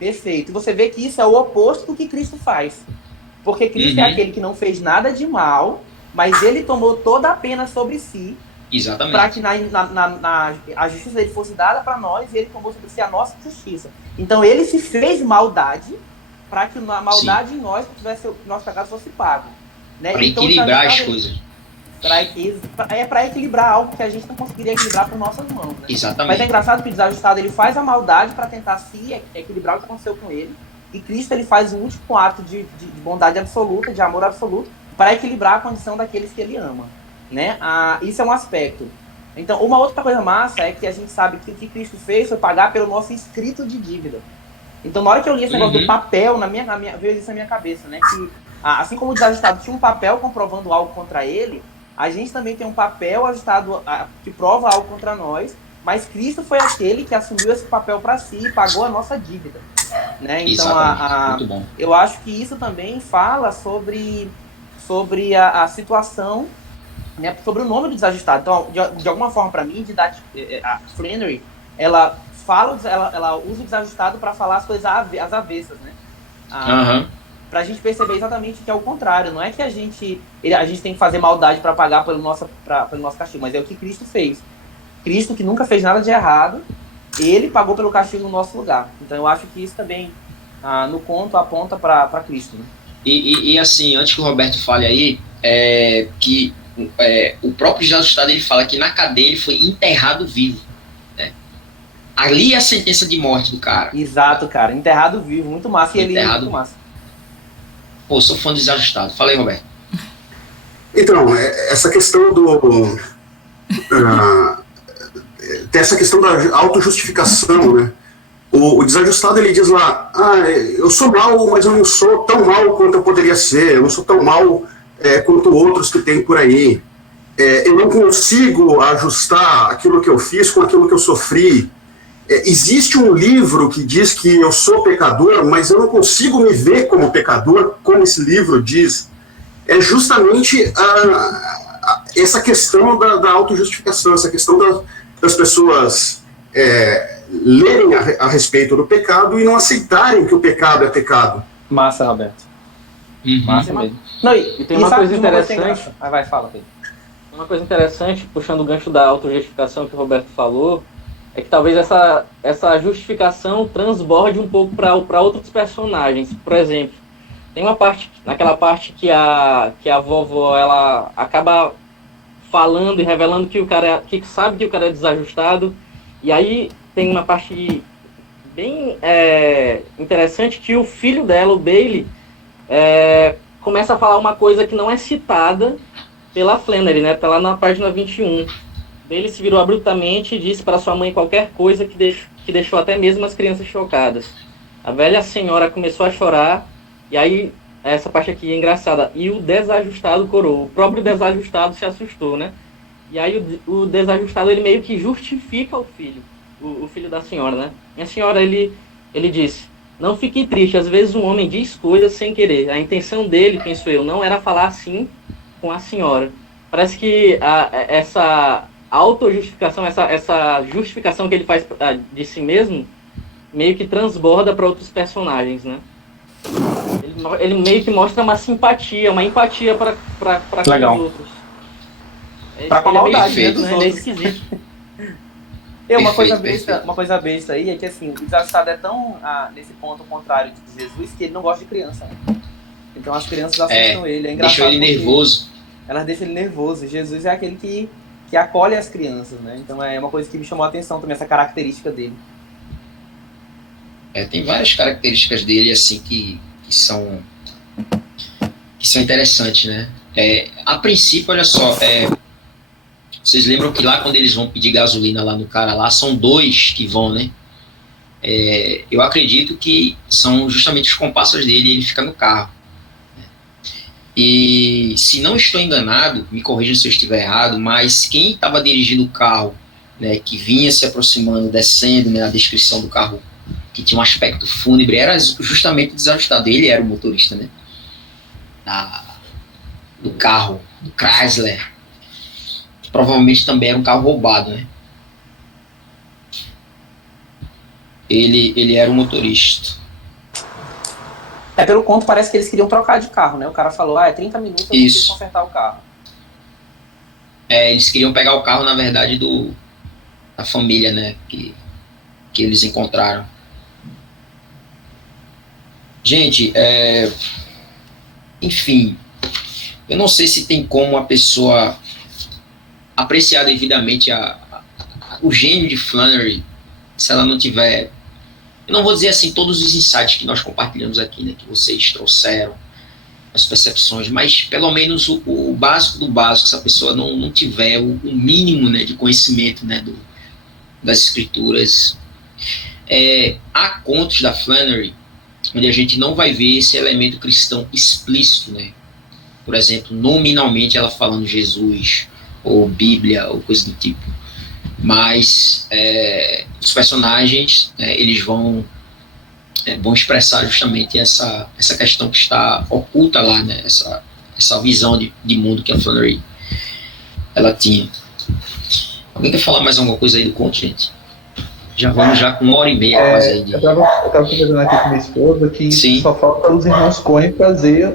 Perfeito. E você vê que isso é o oposto do que Cristo faz. Porque Cristo é aquele que não fez nada de mal, mas ele tomou toda a pena sobre si. Exatamente. Para que a justiça dele fosse dada para nós e ele tomou sobre si a nossa justiça. Então ele se fez maldade para que a maldade em nós, que nosso pecado fosse pago. Né? Para então, equilibrar as coisas. Para equilibrar algo que a gente não conseguiria equilibrar por nossas mãos. Né? Exatamente. Mas é engraçado que o desajustado ele faz a maldade para tentar se equilibrar o que aconteceu com ele. E Cristo ele faz o último ato de bondade absoluta, de amor absoluto, para equilibrar a condição daqueles que ele ama. Né? Isso é um aspecto. Então, uma outra coisa massa é que a gente sabe que o que Cristo fez foi pagar pelo nosso escrito de dívida. Então, na hora que eu li esse negócio do papel, veio isso na minha cabeça, né? Que, assim como o desajustado tinha um papel comprovando algo contra ele, a gente também tem um papel ajustado que prova algo contra nós, mas Cristo foi aquele que assumiu esse papel para si e pagou a nossa dívida. Né? Então, muito bom. Eu acho que isso também fala sobre a situação, né, sobre o nome do desajustado. Então, de alguma forma, para mim, a Flannery, ela usa o desajustado para falar as coisas às avessas, né? Para a gente perceber exatamente que é o contrário. Não é que a gente tem que fazer maldade para pagar pelo nosso castigo, mas é o que Cristo fez. Cristo, que nunca fez nada de errado, ele pagou pelo castigo no nosso lugar. Então, eu acho que isso também, no conto, aponta para Cristo. Né? E assim, antes que o Roberto fale aí, que o próprio desajustado ele fala que na cadeia ele foi enterrado vivo, né? Ali é a sentença de morte do cara. Exato, cara. Enterrado vivo, muito massa. E ele é muito massa. Pô, sou fã do Desajustado. Fala aí, Roberto. Então, essa questão tem essa questão da autojustificação, né? O Desajustado, ele diz lá, eu sou mal, mas eu não sou tão mal quanto eu poderia ser, eu não sou tão mal quanto outros que tem por aí. Eu não consigo ajustar aquilo que eu fiz com aquilo que eu sofri. Existe um livro que diz que eu sou pecador, mas eu não consigo me ver como pecador, como esse livro diz. É justamente essa questão da autojustificação, essa questão das pessoas lerem a respeito do pecado e não aceitarem que o pecado é pecado. Massa, Roberto. Massa mesmo. Não, e tem uma coisa interessante. Vai, fala, Pedro. Uma coisa interessante, puxando o gancho da autojustificação que o Roberto falou, é que talvez essa justificação transborde um pouco para outros personagens. Por exemplo, tem uma parte, naquela parte que a vovó ela acaba falando e revelando que o cara que sabe que o cara é desajustado, e aí tem uma parte bem interessante que o filho dela, o Bailey, começa a falar uma coisa que não é citada pela Flannery, né? Tá lá na página 21. Bailey se virou abruptamente e disse para sua mãe qualquer coisa que deixou até mesmo as crianças chocadas. A velha senhora começou a chorar, e aí, essa parte aqui é engraçada, e o desajustado corou. O próprio desajustado se assustou, né? E aí o desajustado, ele meio que justifica o filho, o filho da senhora, né? Minha senhora, ele disse, não fique triste, às vezes um homem diz coisas sem querer. A intenção dele, penso eu, não era falar assim com a senhora. Parece que essa autojustificação, essa justificação que ele faz de si mesmo, meio que transborda para outros personagens, né? Ele meio que mostra uma simpatia, uma empatia para os outros. Pra com a maldade, né? Ele é esquisito. Uma coisa besta aí é que assim, o Desajustado é tão, nesse ponto contrário de Jesus, que ele não gosta de criança, né? Então as crianças assustam ele. É engraçado. Deixam ele nervoso. Elas deixam ele nervoso. Jesus é aquele que acolhe as crianças, né? Então é uma coisa que me chamou a atenção também, essa característica dele. Tem várias características dele, assim, que são interessantes, né? A princípio, olha só, vocês lembram que lá quando eles vão pedir gasolina lá no cara lá, são dois que vão, né? Eu acredito que são justamente os comparsas dele, e ele fica no carro. E se não estou enganado, me corrijam se eu estiver errado, mas quem estava dirigindo o carro, né, que vinha se aproximando, descendo, né, a descrição do carro, que tinha um aspecto fúnebre, era justamente o Desajustado. Ele era o motorista, né, do carro, do Chrysler, que provavelmente também era um carro roubado, né. Ele era o motorista. Pelo conto parece que eles queriam trocar de carro, né? O cara falou, 30 minutos eu preciso consertar o carro. Eles queriam pegar o carro, na verdade, da família, né? Que eles encontraram. Gente, enfim, eu não sei se tem como a pessoa apreciar devidamente o gênio de Flannery, se ela não tiver... Eu não vou dizer assim todos os insights que nós compartilhamos aqui, né, que vocês trouxeram, as percepções, mas pelo menos o básico do básico, se a pessoa não tiver o mínimo, né, de conhecimento, né, das escrituras. Há contos da Flannery onde a gente não vai ver esse elemento cristão explícito, né? Por exemplo, nominalmente ela falando Jesus, ou Bíblia, ou coisa do tipo. Mas os personagens, eles vão expressar justamente essa questão que está oculta lá, né? Essa visão de mundo que a Flannery ela tinha. Alguém quer falar mais alguma coisa aí do conto, gente? Já vamos com 1h30 quase aí. Eu tava conversando aqui com minha esposa que só falta os irmãos Coen fazer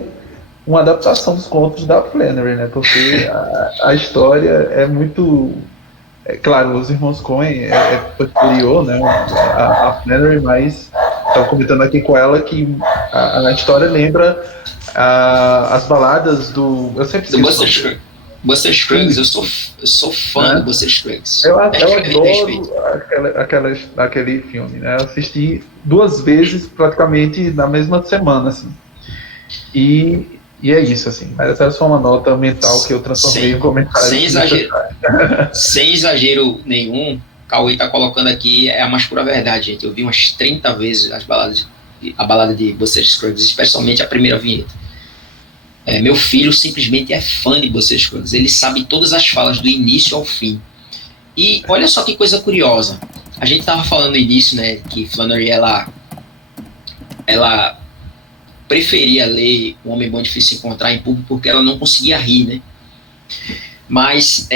uma adaptação dos contos da Flannery, né? Porque a história é muito... claro, os irmãos Coen é posterior, né, a Flannery, mas estava comentando aqui com ela que a história lembra as baladas do... Eu sempre esqueço. Buster Scruggs, eu sou fã do Buster Scruggs. Eu adoro aquele filme, né? Eu assisti 2 vezes praticamente na mesma semana, assim. E é isso, assim. Mas essa é só uma nota mental que eu transformei em comentário. Sem exagero nenhum, Cauê tá colocando aqui, é a mais pura verdade, gente. Eu vi umas 30 vezes a balada de Buster Scruggs, especialmente a primeira vinheta. Meu filho simplesmente é fã de Buster Scruggs. Ele sabe todas as falas do início ao fim. E olha só que coisa curiosa. A gente tava falando no início, né, que Flannery, ela preferia ler O Homem Bom Difícil de Encontrar em público porque ela não conseguia rir, né? Mas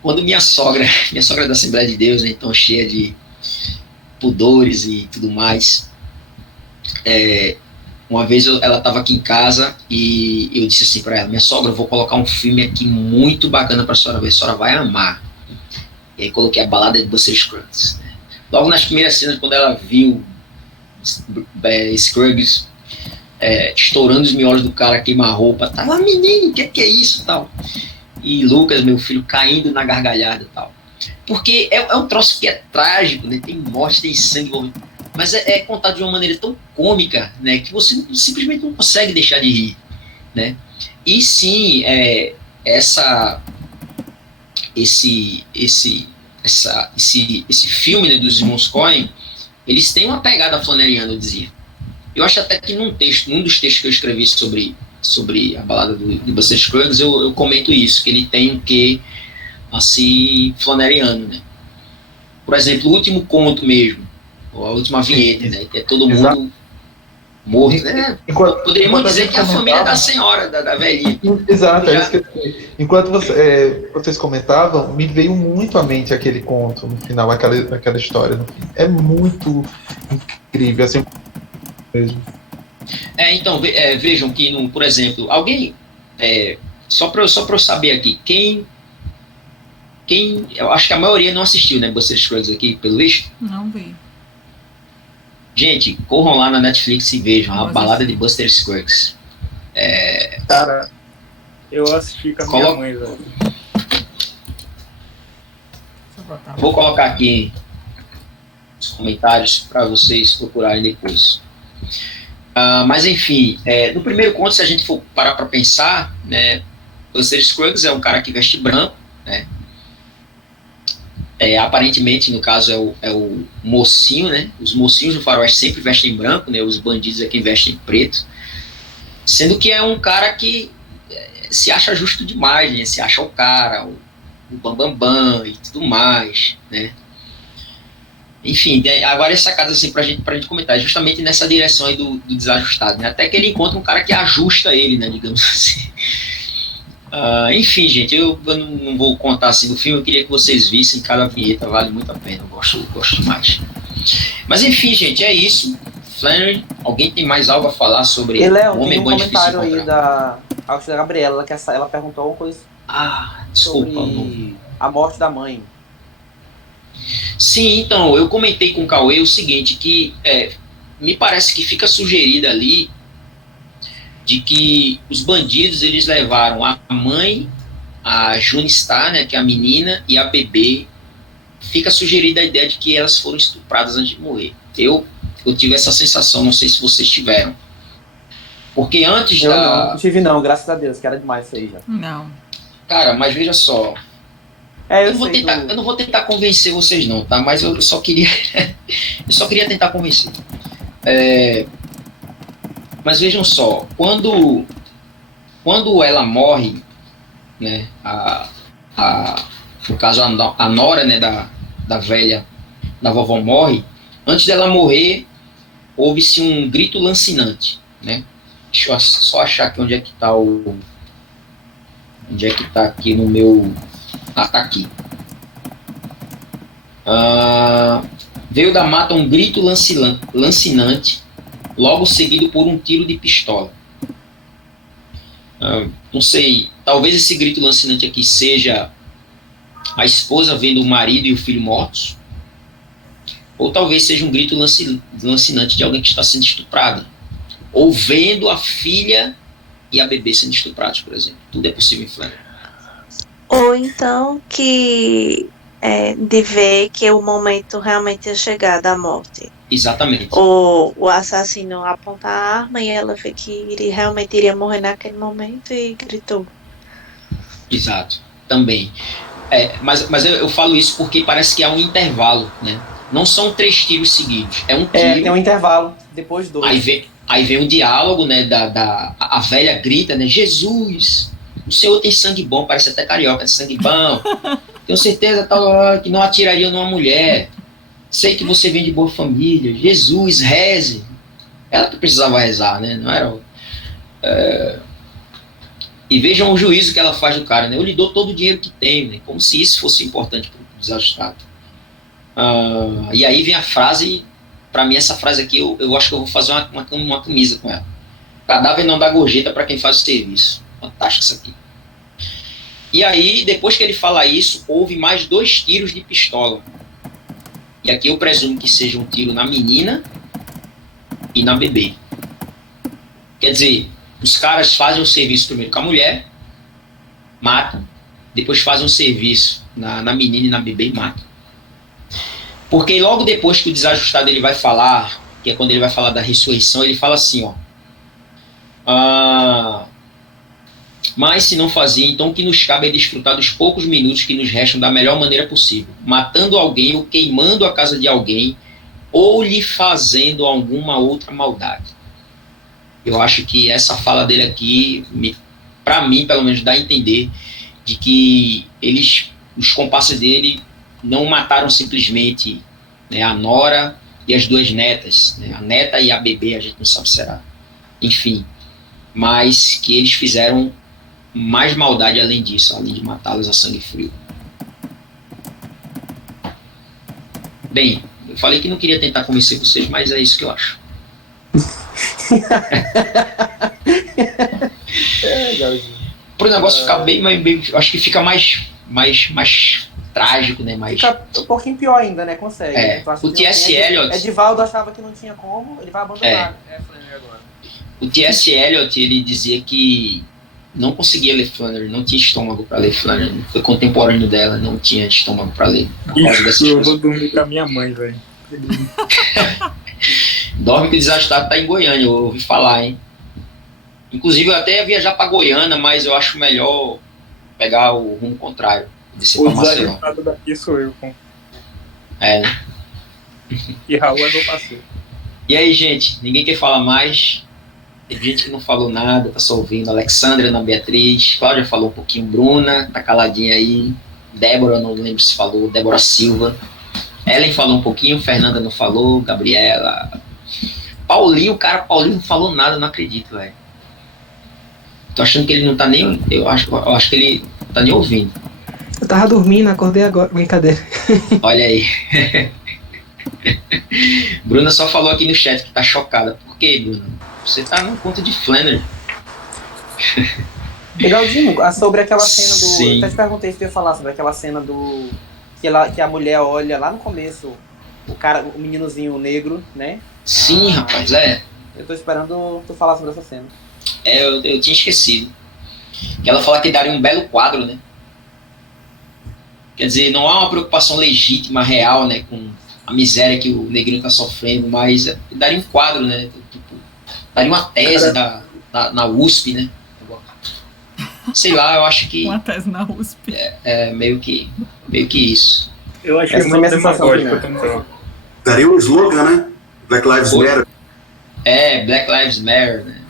quando minha sogra da Assembleia de Deus, né, então cheia de pudores e tudo mais, uma vez ela estava aqui em casa e eu disse assim para ela: minha sogra, eu vou colocar um filme aqui muito bacana para a senhora ver, a senhora vai amar. E aí coloquei a balada de Buster Scruggs. Logo nas primeiras cenas, quando ela viu Scruggs estourando os miolos do cara, queima-roupa, tava, menino, o que é isso, tal. E Lucas, meu filho, caindo na gargalhada, tal. Porque é um troço que é trágico, né? Tem morte, tem sangue, mas é contado de uma maneira tão cômica, né, que você simplesmente não consegue deixar de rir, né? E sim, esse filme, né, dos irmãos Coen, eles têm uma pegada flaneriana, eu dizia. Eu acho até que num dos textos que eu escrevi sobre a balada de Buster Scruggs, eu comento isso, que ele tem um quê assim flaneriano, né? Por exemplo, o último conto mesmo, a última vinheta, né? Que é todo mundo morto, né? Poderíamos dizer que é a família da senhora, da velhinha. Exato, é isso que eu sei. Enquanto vocês comentavam, me veio muito à mente aquele conto no final, aquela história no fim. É muito incrível, assim mesmo. Então, vejam que, por exemplo, alguém, só para eu saber aqui, quem, eu acho que a maioria não assistiu, né, Buster Scruggs aqui, pelo visto? Não vi. Gente, corram lá na Netflix e vejam a balada de Buster Scruggs. Cara, eu assisti com a minha mãe, velho. Vou colocar aqui os comentários para vocês procurarem depois. Mas enfim, no primeiro conto, se a gente for parar para pensar, né, Buster Scruggs é um cara que veste branco, né? Aparentemente, no caso, é o mocinho, né? Os mocinhos do faroeste sempre vestem branco, né? Os bandidos é quem vestem preto. Sendo que é um cara que se acha justo demais, né? Se acha o cara, o bambambam e tudo mais, né? Enfim, há várias sacadas assim pra gente comentar, justamente nessa direção aí do desajustado, né? Até que ele encontra um cara que ajusta ele, né? Digamos assim. Enfim, gente, eu não vou contar assim do filme, eu queria que vocês vissem, cada vinheta vale muito a pena, eu gosto demais. Mas enfim, gente, é isso. Flannery, alguém tem mais algo a falar sobre Léo, o Homem tem Bom Difícil de Encontrar? comentário aí da Gabriela, ela perguntou uma coisa desculpa, sobre a morte da mãe. Sim, então, eu comentei com o Cauê o seguinte, que me parece que fica sugerido ali de que os bandidos, eles levaram a mãe, a June Star, né, que é a menina, e a bebê. Fica sugerida a ideia de que elas foram estupradas antes de morrer. Eu tive essa sensação, não sei se vocês tiveram. Porque antes não tive não, graças a Deus, que era demais isso aí já. Não. Cara, mas veja só. Eu não vou tentar convencer vocês não, tá? Mas eu só queria tentar convencer. Mas vejam só, quando ela morre, né, no caso a nora, né, da velha, da vovó morre, antes dela morrer, houve-se um grito lancinante, né? Deixa eu só achar aqui onde é que tá aqui no meu... tá aqui. Veio da mata um grito lancinante, logo seguido por um tiro de pistola. Não sei, talvez esse grito lancinante aqui seja a esposa vendo o marido e o filho mortos, ou talvez seja um grito lancinante de alguém que está sendo estuprada, ou vendo a filha e a bebê sendo estuprados, por exemplo. Tudo é possível em Flandre. Ou então de ver que o momento realmente tinha chegado à morte. Exatamente. Ou o assassino aponta a arma e ela vê que realmente iria morrer naquele momento e gritou. Exato, também. Mas eu falo isso porque parece que há um intervalo, né? Não são 3 tiros seguidos, é um tiro. Tem um intervalo, depois 2. Aí vem um diálogo, né? A velha grita, né? Jesus, o senhor tem sangue bom, parece até carioca, tem sangue bom. Tenho certeza que não atiraria numa mulher. Sei que você vem de boa família. Jesus, reze. Ela que precisava rezar, né? Não era. E vejam o juízo que ela faz do cara, né? Eu lhe dou todo o dinheiro que tenho, né? Como se isso fosse importante para o desajustado. E aí vem a frase, para mim essa frase aqui, eu acho que eu vou fazer uma camisa com ela. Cadáver não dá gorjeta para quem faz o serviço. Fantástico isso aqui. E aí, depois que ele fala isso, houve mais 2 tiros de pistola. E aqui eu presumo que seja um tiro na menina e na bebê. Quer dizer, os caras fazem o serviço primeiro com a mulher, matam, depois fazem um serviço na menina e na bebê e matam. Porque logo depois que o desajustado ele vai falar, que é quando ele vai falar da ressurreição, ele fala assim, mas se não fazia, então o que nos cabe é desfrutar dos poucos minutos que nos restam da melhor maneira possível, matando alguém ou queimando a casa de alguém, ou lhe fazendo alguma outra maldade. Eu acho que essa fala dele aqui, para mim, pelo menos, dá a entender de que os comparsas dele, não mataram simplesmente, né, a nora e as 2 netas, né, a neta e a bebê, a gente não sabe se será. Enfim, mas que eles fizeram mais maldade além disso, além de matá-los a sangue frio. Bem, eu falei que não queria tentar convencer vocês, mas é isso que eu acho. Para o negócio ficar bem, acho que fica mais trágico, né? Fica um pouquinho pior ainda, né? Consegue. O T.S. Eliot... Edivaldo achava que não tinha como, ele vai abandonar. Agora. O T.S. Eliot, ele dizia que não conseguia ler Flannery, não tinha estômago para ler Flannery. Foi contemporâneo dela, não tinha estômago para ler. Eu vou dormir com a minha mãe, velho. Dorme que o desajustado tá em Goiânia, eu ouvi falar, hein? Inclusive eu até ia viajar para Goiânia, mas eu acho melhor pegar o rumo contrário. O desajustado daqui sou eu, pô. Né? E Raul é meu parceiro. E aí, gente, ninguém quer falar mais? Tem gente que não falou nada, tá só ouvindo. Alexandra, Ana Beatriz, Cláudia falou um pouquinho, Bruna, tá caladinha aí. Débora, não lembro se falou, Débora Silva. Ellen falou um pouquinho, Fernanda não falou, Gabriela. Paulinho não falou nada, não acredito, velho. Tô achando que ele não tá nem. Eu acho que ele não tá nem ouvindo. Eu tava dormindo, acordei agora. Brincadeira. Olha aí. Bruna só falou aqui no chat que tá chocada. Por quê, Bruna? Você tá no conto de Flannery. Legalzinho, sobre aquela cena do. Sim. Eu até te perguntei se tu ia falar sobre aquela cena do. Que a mulher olha lá no começo, o meninozinho negro, né? Sim, rapaz, Eu tô esperando tu falar sobre essa cena. Eu tinha esquecido. Que ela fala que daria um belo quadro, né? Quer dizer, não há uma preocupação legítima, real, né? Com a miséria que o negrinho tá sofrendo, mas daria um quadro, né? Tipo, daria uma tese na USP, né? Sei lá, eu acho que... Uma tese na USP. Meio que isso. Eu acho que é muito demagógico. Daria um slogan, né? Black Lives Matter. Black Lives Matter, né?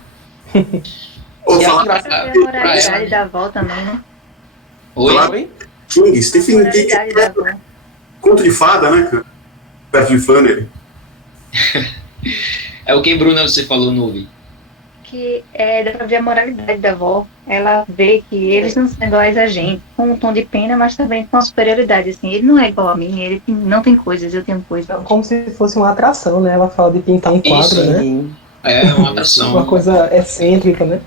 Ou a moralidade da avó também, né? Oi? King, Stephen King. Conto de fada, né, cara? Perto de Flannery. É o que, Bruna, você falou no ouvido? Que dá pra ver a moralidade da avó. Ela vê que eles não são iguais a gente, com um tom de pena, mas também com a superioridade. Assim, ele não é igual a mim, ele não tem coisas, eu tenho coisas. Como se fosse uma atração, né? Ela fala de pintar um quadro, isso, né? É uma atração. Uma coisa excêntrica, né?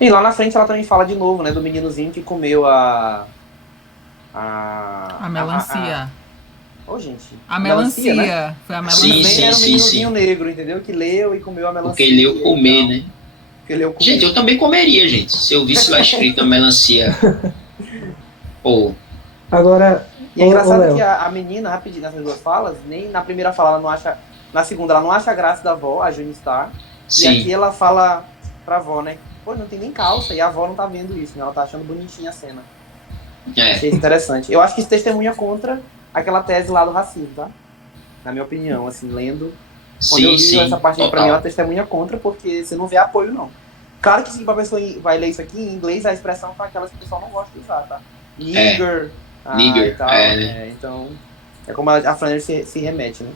E lá na frente ela também fala de novo, né? Do meninozinho que comeu a melancia. Gente. A melancia, né? Foi a melancia. Sim, era um meninozinho negro, entendeu? Que leu e comeu a melancia. Porque leu comer, né? Porque eu Gente, eu também comeria, gente. Se eu visse lá escrito a melancia. Pô. Agora, E é engraçado Léo, que a menina, rapidinho, nessas duas falas, nem na primeira fala ela não acha. Na segunda, ela não acha a graça da avó, a June Star. Sim. E aqui ela fala pra avó, né? Pô, não tem nem calça. E a avó não tá vendo isso, né? Ela tá achando bonitinha a cena. Achei isso interessante. Eu acho que isso testemunha contra aquela tese lá do racismo, tá? Na minha opinião, assim, lendo. Quando eu li essa parte pra mim, ela testemunha contra, porque você não vê apoio, não. Claro que se uma pessoa vai ler isso aqui, em inglês, a expressão para aquelas que o pessoal não gosta de usar, tá? Nigger. Nigger, e tal, né? Então, é como a Flannery se remete, né?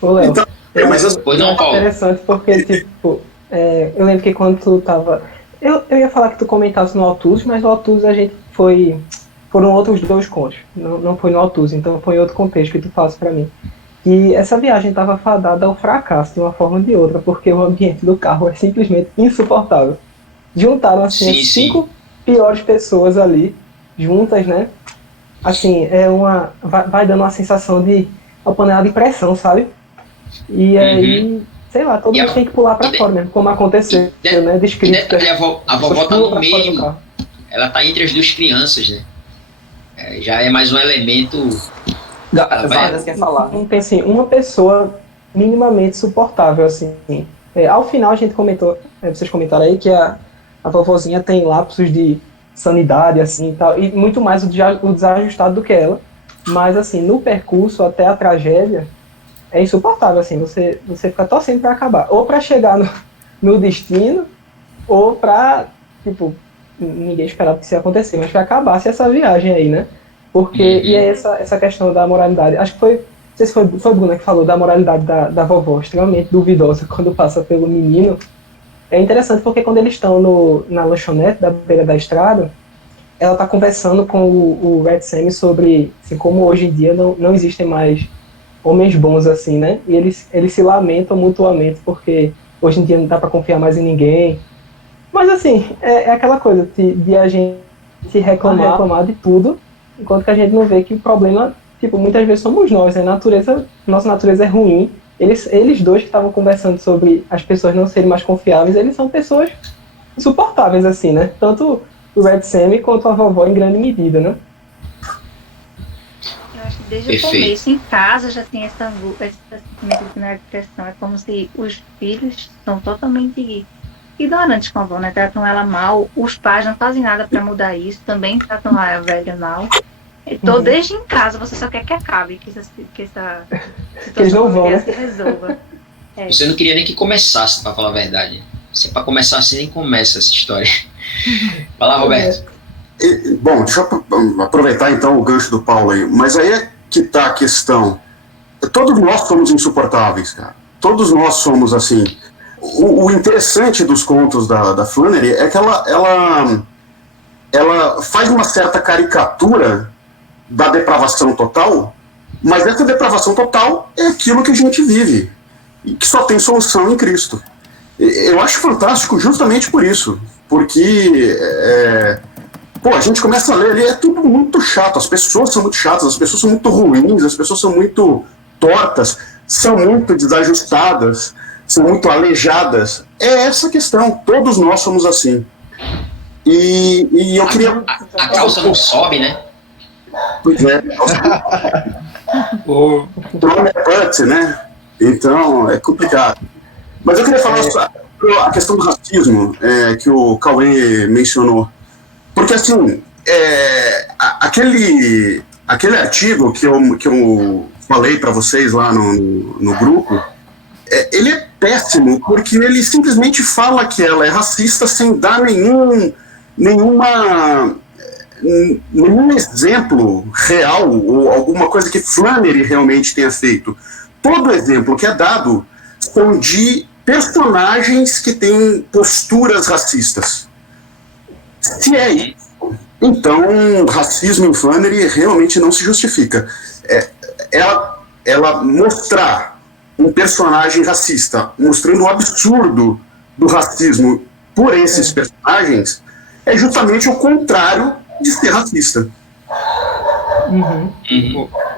ô Léo, Então, mas Pois não, Paulo. interessante porque, tipo, eu lembro que quando tu tava... Eu ia falar que tu comentasse no Altuz, mas no Altuz a gente foram outros 2 contos, não foi no Altuz, então foi em outro contexto que tu falasse pra mim. E essa viagem estava fadada ao fracasso de uma forma ou de outra, porque o ambiente do carro é simplesmente insuportável. Juntaram, assim, as 5 piores pessoas ali, juntas, né? Assim, vai dando uma sensação de uma panela de pressão, sabe? E aí, sei lá, todo mundo tem que pular pra fora mesmo, como aconteceu, né? Descrito. A vovó tá no meio, ela tá entre as 2 crianças, né? Já é mais um elemento... quer falar. Tem, assim, uma pessoa minimamente suportável, assim. Ao final a gente comentou, vocês comentaram aí que a vovozinha tem lapsos de sanidade, assim, e tal, e muito mais o desajustado do que ela. Mas, assim, no percurso até a tragédia, é insuportável, assim, você fica torcendo pra acabar. Ou pra chegar no destino, ou pra, tipo, ninguém esperava que isso ia acontecer, mas que acabasse essa viagem aí, né? Porque, e é essa questão da moralidade, acho que não sei se foi Bruna que falou da moralidade da vovó, extremamente duvidosa quando passa pelo menino. É interessante porque quando eles estão na lanchonete da beira da estrada, ela está conversando com o Red Sam sobre assim, como hoje em dia não existem mais homens bons assim, né? E eles se lamentam mutuamente porque hoje em dia não dá para confiar mais em ninguém. Mas assim, é aquela coisa de a gente reclamar de tudo, enquanto que a gente não vê que o problema, tipo, muitas vezes somos nós, né? Nossa natureza é ruim. Eles 2 que estavam conversando sobre as pessoas não serem mais confiáveis, eles são pessoas insuportáveis, assim, né? Tanto o Red Sam quanto a vovó em grande medida, né? Eu acho que desde o começo, em casa, já tem esse sentimento de depressão. É como se os filhos são totalmente ignorantes com a avó, né? Tratam ela mal, os pais não fazem nada pra mudar isso, também tratam a velha mal. Então, desde em casa, você só quer que acabe, que essa situação se resolva. Você não queria nem que começasse, pra falar a verdade. Se é pra começar assim, nem começa essa história. Vai lá, Roberto. Bom, deixa eu aproveitar então o gancho do Paulo aí, mas aí é que tá a questão. Todos nós somos insuportáveis, cara. Todos nós somos assim. O interessante dos contos da Flannery é que ela faz uma certa caricatura da depravação total, mas essa depravação total é aquilo que a gente vive e que só tem solução em Cristo. Eu acho fantástico justamente por isso, porque a gente começa a ler ali, é tudo muito chato, as pessoas são muito chatas, as pessoas são muito ruins, as pessoas são muito tortas, são muito desajustadas, são muito aleijadas. É essa questão, todos nós somos assim. E eu queria... A calça não sobe, né? Pois é. O nome é putz, né? Então é complicado. Mas eu queria falar sobre a questão do racismo que o Cauê mencionou. Porque assim, aquele artigo que eu falei para vocês lá no grupo, ele é péssimo, porque ele simplesmente fala que ela é racista sem dar nenhum exemplo real ou alguma coisa que Flannery realmente tenha feito. Todo exemplo que é dado são de personagens que têm posturas racistas. Se é isso, então racismo em Flannery realmente não se justifica. Ela mostrar um personagem racista, mostrando o absurdo do racismo por esses personagens, é justamente o contrário de ser racista.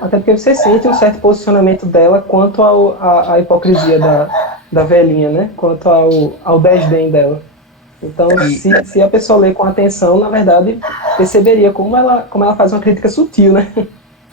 Até porque você sente um certo posicionamento dela quanto à hipocrisia da velhinha, né? Quanto ao desdém dela. Então, se a pessoa ler com atenção, na verdade, perceberia como ela faz uma crítica sutil, né?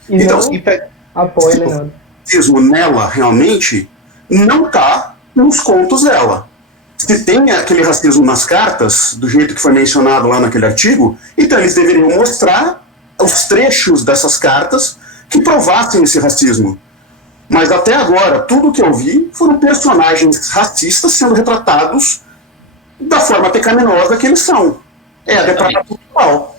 E então, não apoia nem nada. O racismo nela, realmente, não está nos contos dela. Se tem aquele racismo nas cartas, do jeito que foi mencionado lá naquele artigo, então eles deveriam mostrar os trechos dessas cartas que provassem esse racismo. Mas até agora, tudo que eu vi foram personagens racistas sendo retratados da forma pecaminosa que eles são. É a depravação total.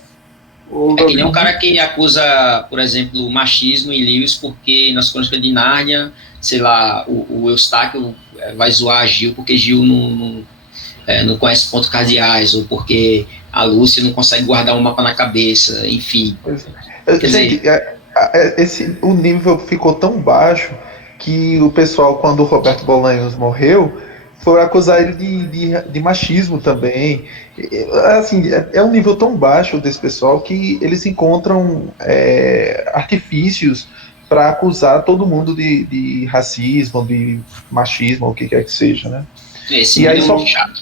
É que nem um cara que acusa, por exemplo, o machismo em Lewis porque nas Crônicas de Nárnia, sei lá, o Eustáquio vai zoar a Gil porque Gil não conhece pontos cardeais, ou porque a Lúcia não consegue guardar um mapa na cabeça, enfim. O nível ficou tão baixo que o pessoal, quando o Roberto Bolanhos morreu, foi acusar ele de machismo também. Assim, é um nível tão baixo desse pessoal que eles encontram artifícios para acusar todo mundo de racismo, de machismo, o que quer que seja, né? Esse e aí, é muito chato.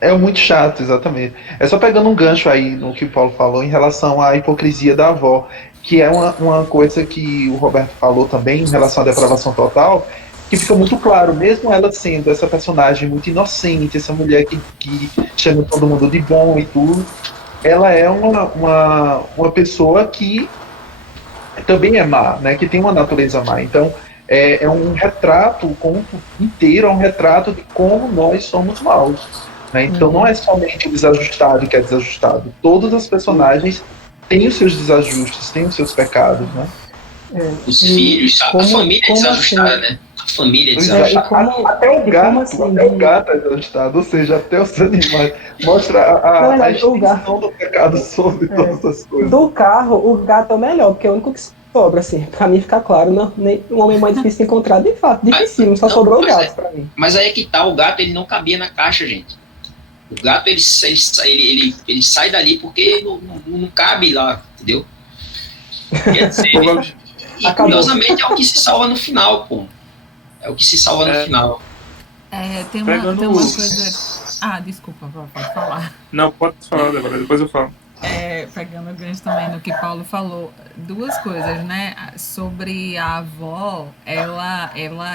É muito chato, exatamente. É só pegando um gancho aí no que o Paulo falou em relação à hipocrisia da avó, que é uma coisa que o Roberto falou também em relação à depravação total, que fica muito claro, mesmo ela sendo essa personagem muito inocente, essa mulher que chama todo mundo de bom e tudo, ela é uma pessoa que também é má, né, que tem uma natureza má. Então, é um retrato, o conto inteiro é um retrato de como nós somos maus. Né? Então, não é somente o desajustado que é desajustado. Todas as personagens têm os seus desajustes, têm os seus pecados, né? Os filhos, a família é desajustada, assim? Né? A família é desajustada. Até o gato é desajustado, ou seja, até os animais. Mostra a extensão do pecado sobre todas as coisas. Do carro, o gato é o melhor, porque é o único que sobra, assim. Pra mim fica claro, um homem mais difícil de encontrar, de fato, difícil, só sobrou o gato pra mim. Mas aí é que tá, o gato ele não cabia na caixa, gente. O gato ele sai dali porque não cabe lá, entendeu? Quer dizer, e curiosamente é o que se salva no final, pô. É o que se salva no final. Tem uma coisa. Ah, desculpa, pode falar. Não, pode falar, Débora, depois eu falo. Pegando o gancho também no que Paulo falou, duas coisas, né? Sobre a avó, ela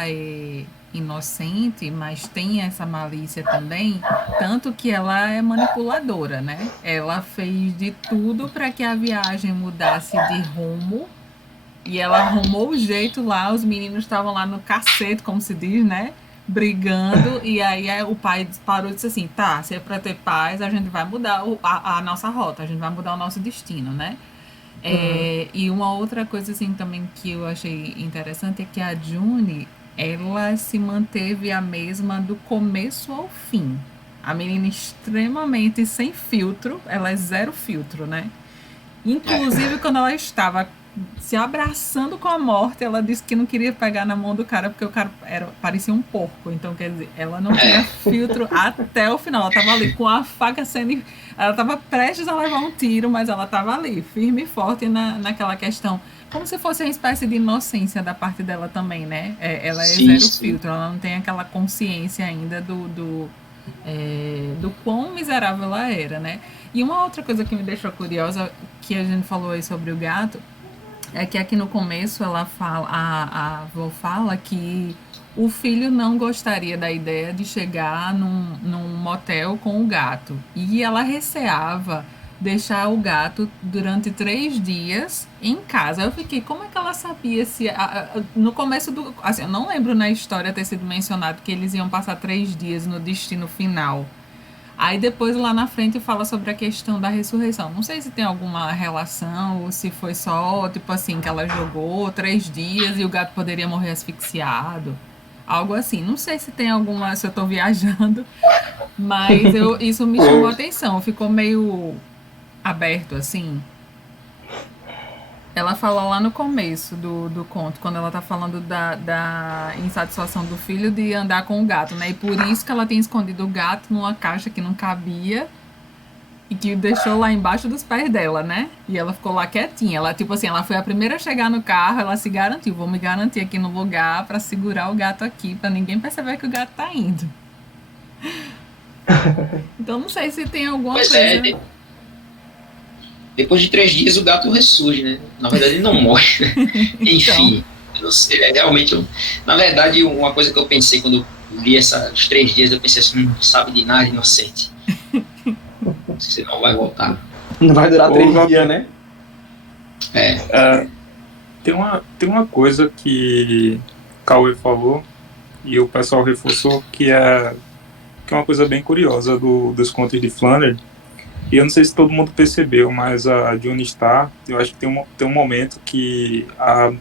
é inocente, mas tem essa malícia também, tanto que ela é manipuladora, né? Ela fez de tudo para que a viagem mudasse de rumo, e ela arrumou o jeito lá, os meninos estavam lá no cacete, como se diz, né? Brigando, e aí o pai parou e disse assim, tá, se é para ter paz, a gente vai mudar a nossa rota, a gente vai mudar o nosso destino, né? E uma outra coisa assim também que eu achei interessante é que a June, ela se manteve a mesma do começo ao fim. A menina extremamente sem filtro, ela é zero filtro, né? Inclusive, quando ela estava se abraçando com a morte, ela disse que não queria pegar na mão do cara, porque o cara parecia um porco. Então, quer dizer, ela não tinha filtro até o final. Ela estava ali com a faca sendo... Ela estava prestes a levar um tiro, mas ela estava ali, firme e forte naquela questão. Como se fosse uma espécie de inocência da parte dela também, né? Ela é zero filtro, ela não tem aquela consciência ainda do quão miserável ela era, né? E uma outra coisa que me deixou curiosa, que a gente falou aí sobre o gato, é que aqui no começo ela fala, a avó fala que o filho não gostaria da ideia de chegar num motel com o gato. E ela receava deixar o gato durante 3 dias em casa. Eu fiquei, como é que ela sabia se... no começo do... Assim, eu não lembro na história ter sido mencionado que eles iam passar 3 dias no destino final. Aí depois lá na frente fala sobre a questão da ressurreição. Não sei se tem alguma relação ou se foi só, tipo assim, que ela jogou 3 dias e o gato poderia morrer asfixiado. Algo assim. Não sei se tem alguma... Se eu tô viajando. Mas isso me chamou a atenção. Ficou meio aberto, assim. Ela fala lá no começo do conto, quando ela tá falando da insatisfação do filho de andar com o gato, né? E por isso que ela tem escondido o gato numa caixa que não cabia. e que deixou lá embaixo dos pés dela, né? E ela ficou lá quietinha. Ela, tipo assim, ela foi a primeira a chegar no carro, ela se garantiu, vou me garantir aqui no lugar pra segurar o gato aqui, pra ninguém perceber que o gato tá indo. Então não sei se tem alguma Pois coisa... Depois de 3 dias o gato ressurge, né? Na verdade ele não morre. Enfim, eu não sei, realmente, na verdade, uma coisa que eu pensei quando eu li os 3 dias, eu pensei assim, não sabe de nada, inocente. Você não vai voltar. Não vai durar 3 dias, né? Tem uma coisa que o Cauê falou e o pessoal reforçou, que é uma coisa bem curiosa dos contos de Flanders. E eu não sei se todo mundo percebeu, mas a June Star, eu acho que tem um momento que a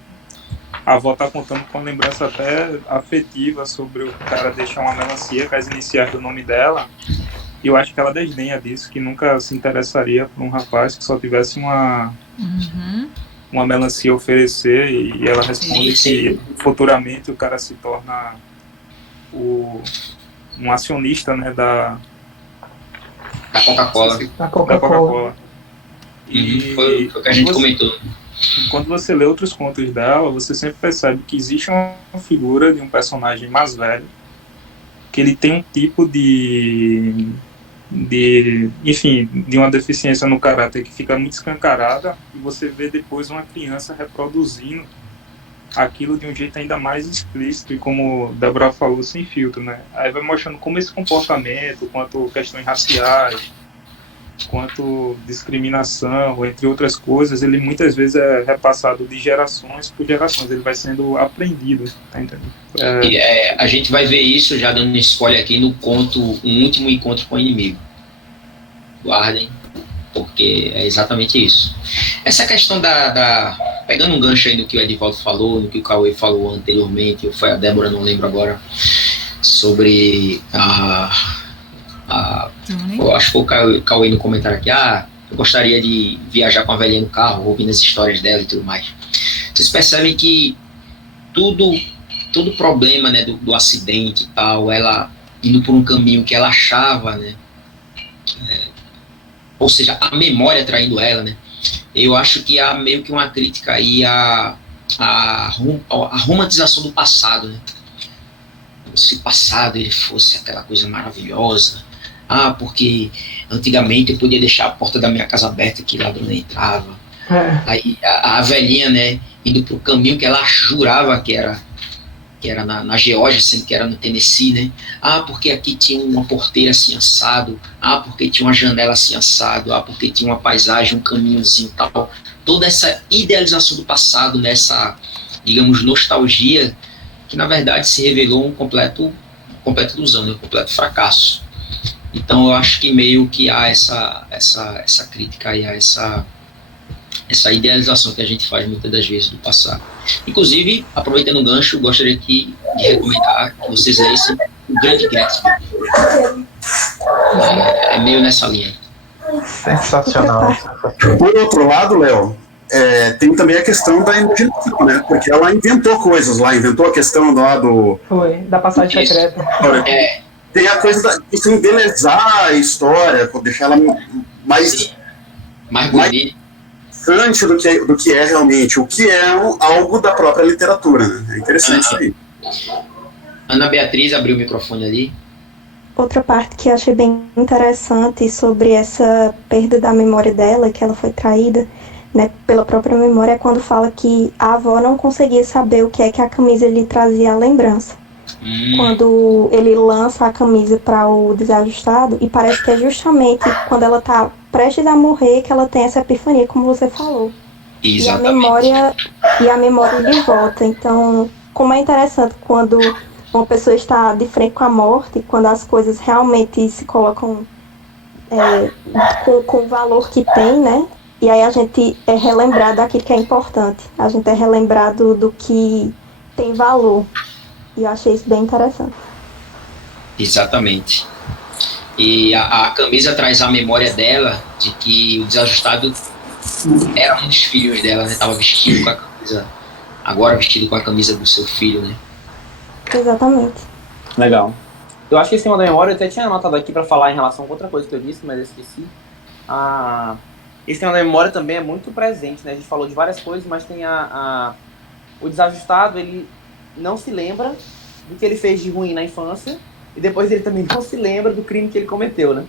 avó tá contando com uma lembrança até afetiva sobre o cara deixar uma melancia com as iniciais do nome dela. E eu acho que ela desdenha disso, que nunca se interessaria por um rapaz que só tivesse uma melancia a oferecer, e ela responde que futuramente o cara se torna um acionista, né, da Coca-Cola. Da Coca-Cola. E foi o que a gente comentou. Quando você lê outros contos dela, você sempre percebe que existe uma figura de um personagem mais velho, que ele tem um tipo de uma deficiência no caráter que fica muito escancarada, e você vê depois uma criança reproduzindo aquilo de um jeito ainda mais explícito, e como Débora falou, sem filtro, né? Aí vai mostrando como esse comportamento, quanto questões raciais, quanto discriminação, entre outras coisas, ele muitas vezes é repassado de gerações por gerações, ele vai sendo aprendido, tá entendendo? A gente vai ver isso, já dando spoiler aqui, no conto Um Último Encontro com o Inimigo. Guardem, porque é exatamente isso. Essa questão pegando um gancho aí do que o Edivaldo falou, no que o Cauê falou anteriormente, ou foi a Débora, não lembro agora, sobre eu acho que foi o Cauê no comentário aqui, eu gostaria de viajar com a velhinha no carro, ouvindo as histórias dela e tudo mais. Vocês percebem que todo problema, né, do acidente e tal, ela indo por um caminho que ela achava, né, ou seja, a memória traindo ela, né, eu acho que há meio que uma crítica aí à romantização do passado, né, se o passado ele fosse aquela coisa maravilhosa, porque antigamente eu podia deixar a porta da minha casa aberta que ladrão não entrava. Aí a velhinha, né, indo pro caminho que ela jurava que era na Geórgia, sendo que era no Tennessee, né? Porque aqui tinha uma porteira assim assado, porque tinha uma janela assim assado, porque tinha uma paisagem, um caminhozinho e tal. Toda essa idealização do passado, nessa, digamos, nostalgia, que na verdade se revelou um completo ilusão, né? Um completo fracasso. Então eu acho que meio que há essa crítica e há essa idealização que a gente faz muitas das vezes do passado. Inclusive, aproveitando o gancho, gostaria de recomendar que vocês lessem O Grande Gatsby. É meio nessa linha. Sensacional. Por outro lado, Léo, tem também a questão da imaginação, né? Porque ela inventou coisas lá, inventou a questão lá Foi, da passagem secreta. Tem a coisa de embelezar a história, deixar ela mais bonita do que é realmente, o que é algo da própria literatura, né? É interessante isso aí. Ana Beatriz abriu o microfone ali. Outra parte que eu achei bem interessante sobre essa perda da memória dela, que ela foi traída, né, pela própria memória, é quando fala que a avó não conseguia saber o que é que a camisa lhe trazia a lembrança. Quando ele lança a camisa para o desajustado, e parece que é justamente quando ela tá prestes a morrer que ela tem essa epifania, como você falou. Exatamente. E a memória lhe volta. Então, como é interessante quando uma pessoa está de frente com a morte, quando as coisas realmente se colocam com o valor que tem, né? E aí a gente é relembrado daquilo que é importante. A gente é relembrado do que tem valor. E eu achei isso bem interessante. Exatamente. E a camisa traz a memória dela de que o desajustado era um dos filhos dela, né? Estava vestido com a camisa, agora vestido com a camisa do seu filho, né? Exatamente. Legal. Eu acho que esse tema da memória eu até tinha anotado aqui para falar em relação com outra coisa que eu disse, mas eu esqueci. esse tema da memória também é muito presente, né? A gente falou de várias coisas, mas tem o desajustado, ele não se lembra do que ele fez de ruim na infância e depois ele também não se lembra do crime que ele cometeu, né?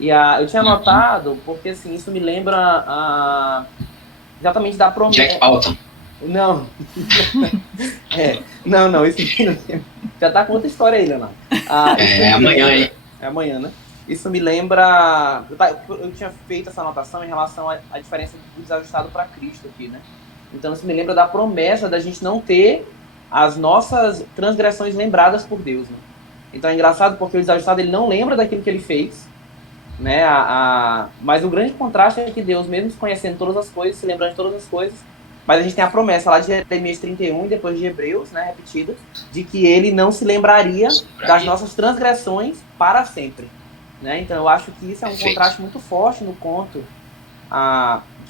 E eu tinha notado, porque assim, isso me lembra exatamente da promessa. Jack Alton. Não. Não, isso aqui não tem. Já tá com outra história aí, Leonardo. É amanhã, hein? É amanhã, né? Isso me lembra. Eu tinha feito essa anotação em relação à diferença do desajustado para Cristo aqui, né? Então isso me lembra da promessa da gente não ter as nossas transgressões lembradas por Deus, né? Então é engraçado porque o desajustado ele não lembra daquilo que ele fez, né? Mas o grande contraste é que Deus, mesmo conhecendo todas as coisas, se lembrando de todas as coisas, mas a gente tem a promessa lá de Jeremias 31 e depois de Hebreus, né, repetida, de que ele não se lembraria das nossas transgressões para sempre, né? Então eu acho que isso é um contraste muito forte no conto,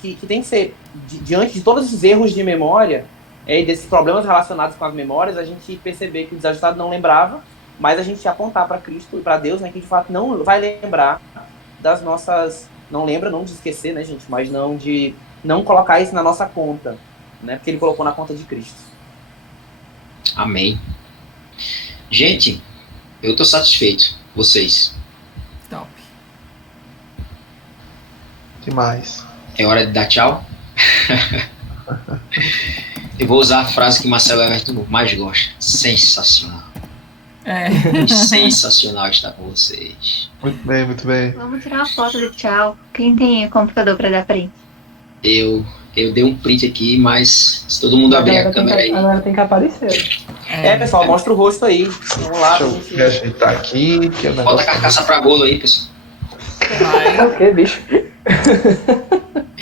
que tem que ser, diante de todos esses erros de memória, e desses problemas relacionados com as memórias, a gente perceber que o desajustado não lembrava, mas a gente apontar para Cristo e para Deus, né, que de fato não vai lembrar das nossas... Não lembra, não de esquecer, né, gente, mas não colocar isso na nossa conta, né? Porque ele colocou na conta de Cristo. Amém. Gente, eu tô satisfeito. Vocês? Top. Demais. É hora de dar tchau? Eu vou usar a frase que Marcelo Everton mais gosta. Sensacional. Sensacional estar com vocês. Muito bem, muito bem. Vamos tirar uma foto de tchau. Quem tem computador para dar print? Eu dei um print aqui, mas se todo mundo abrir a câmera aí... Agora tem que aparecer. Pessoal, mostra o rosto aí. Vamos lá. Deixa eu me ajeitar aqui. Que Bota a carcaça pra bolo aí, pessoal. É o que, bicho?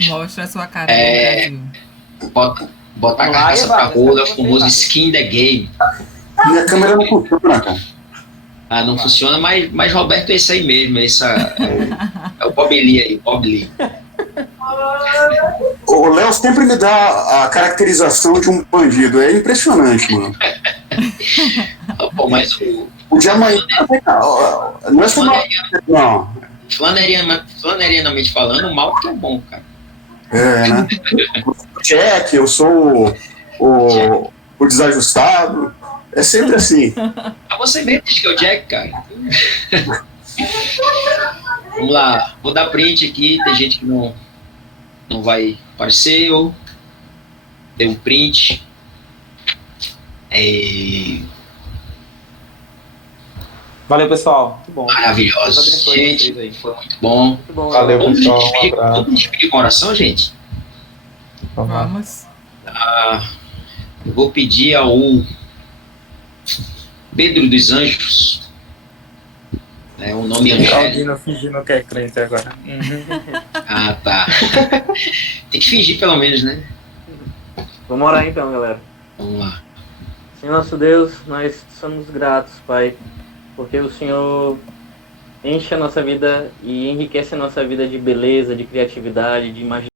Mostra a sua cara no Brasil. Bota a carcaça pra bolo, é o famoso skin the game. Minha câmera não funciona, cara. Não funciona, mas Roberto é esse aí mesmo. É o Bob Lee aí, Bob Lee. O Léo sempre me dá a caracterização de um bandido. É impressionante, mano. Pô, mas o de amanhã... Não é só não. Flanerianamente falando, o mal que é bom, cara. Né? O Jack, eu sou o desajustado. É sempre assim. Você mesmo diz que é o Jack, cara. Vamos lá, vou dar print aqui. Tem gente que não vai aparecer. Dei um print. Valeu, pessoal. Muito bom. Maravilhoso. Gente, foi muito bom. Muito bom. Valeu, pessoal. Vamos despedir com oração, gente? Vamos. Eu vou pedir ao Pedro dos Anjos, o nome angélico. Fingindo que é crente agora. Tá. Tem que fingir pelo menos, né? Vamos orar então, galera. Vamos lá. Senhor nosso Deus, nós somos gratos, Pai, porque o Senhor enche a nossa vida e enriquece a nossa vida de beleza, de criatividade, de imaginação.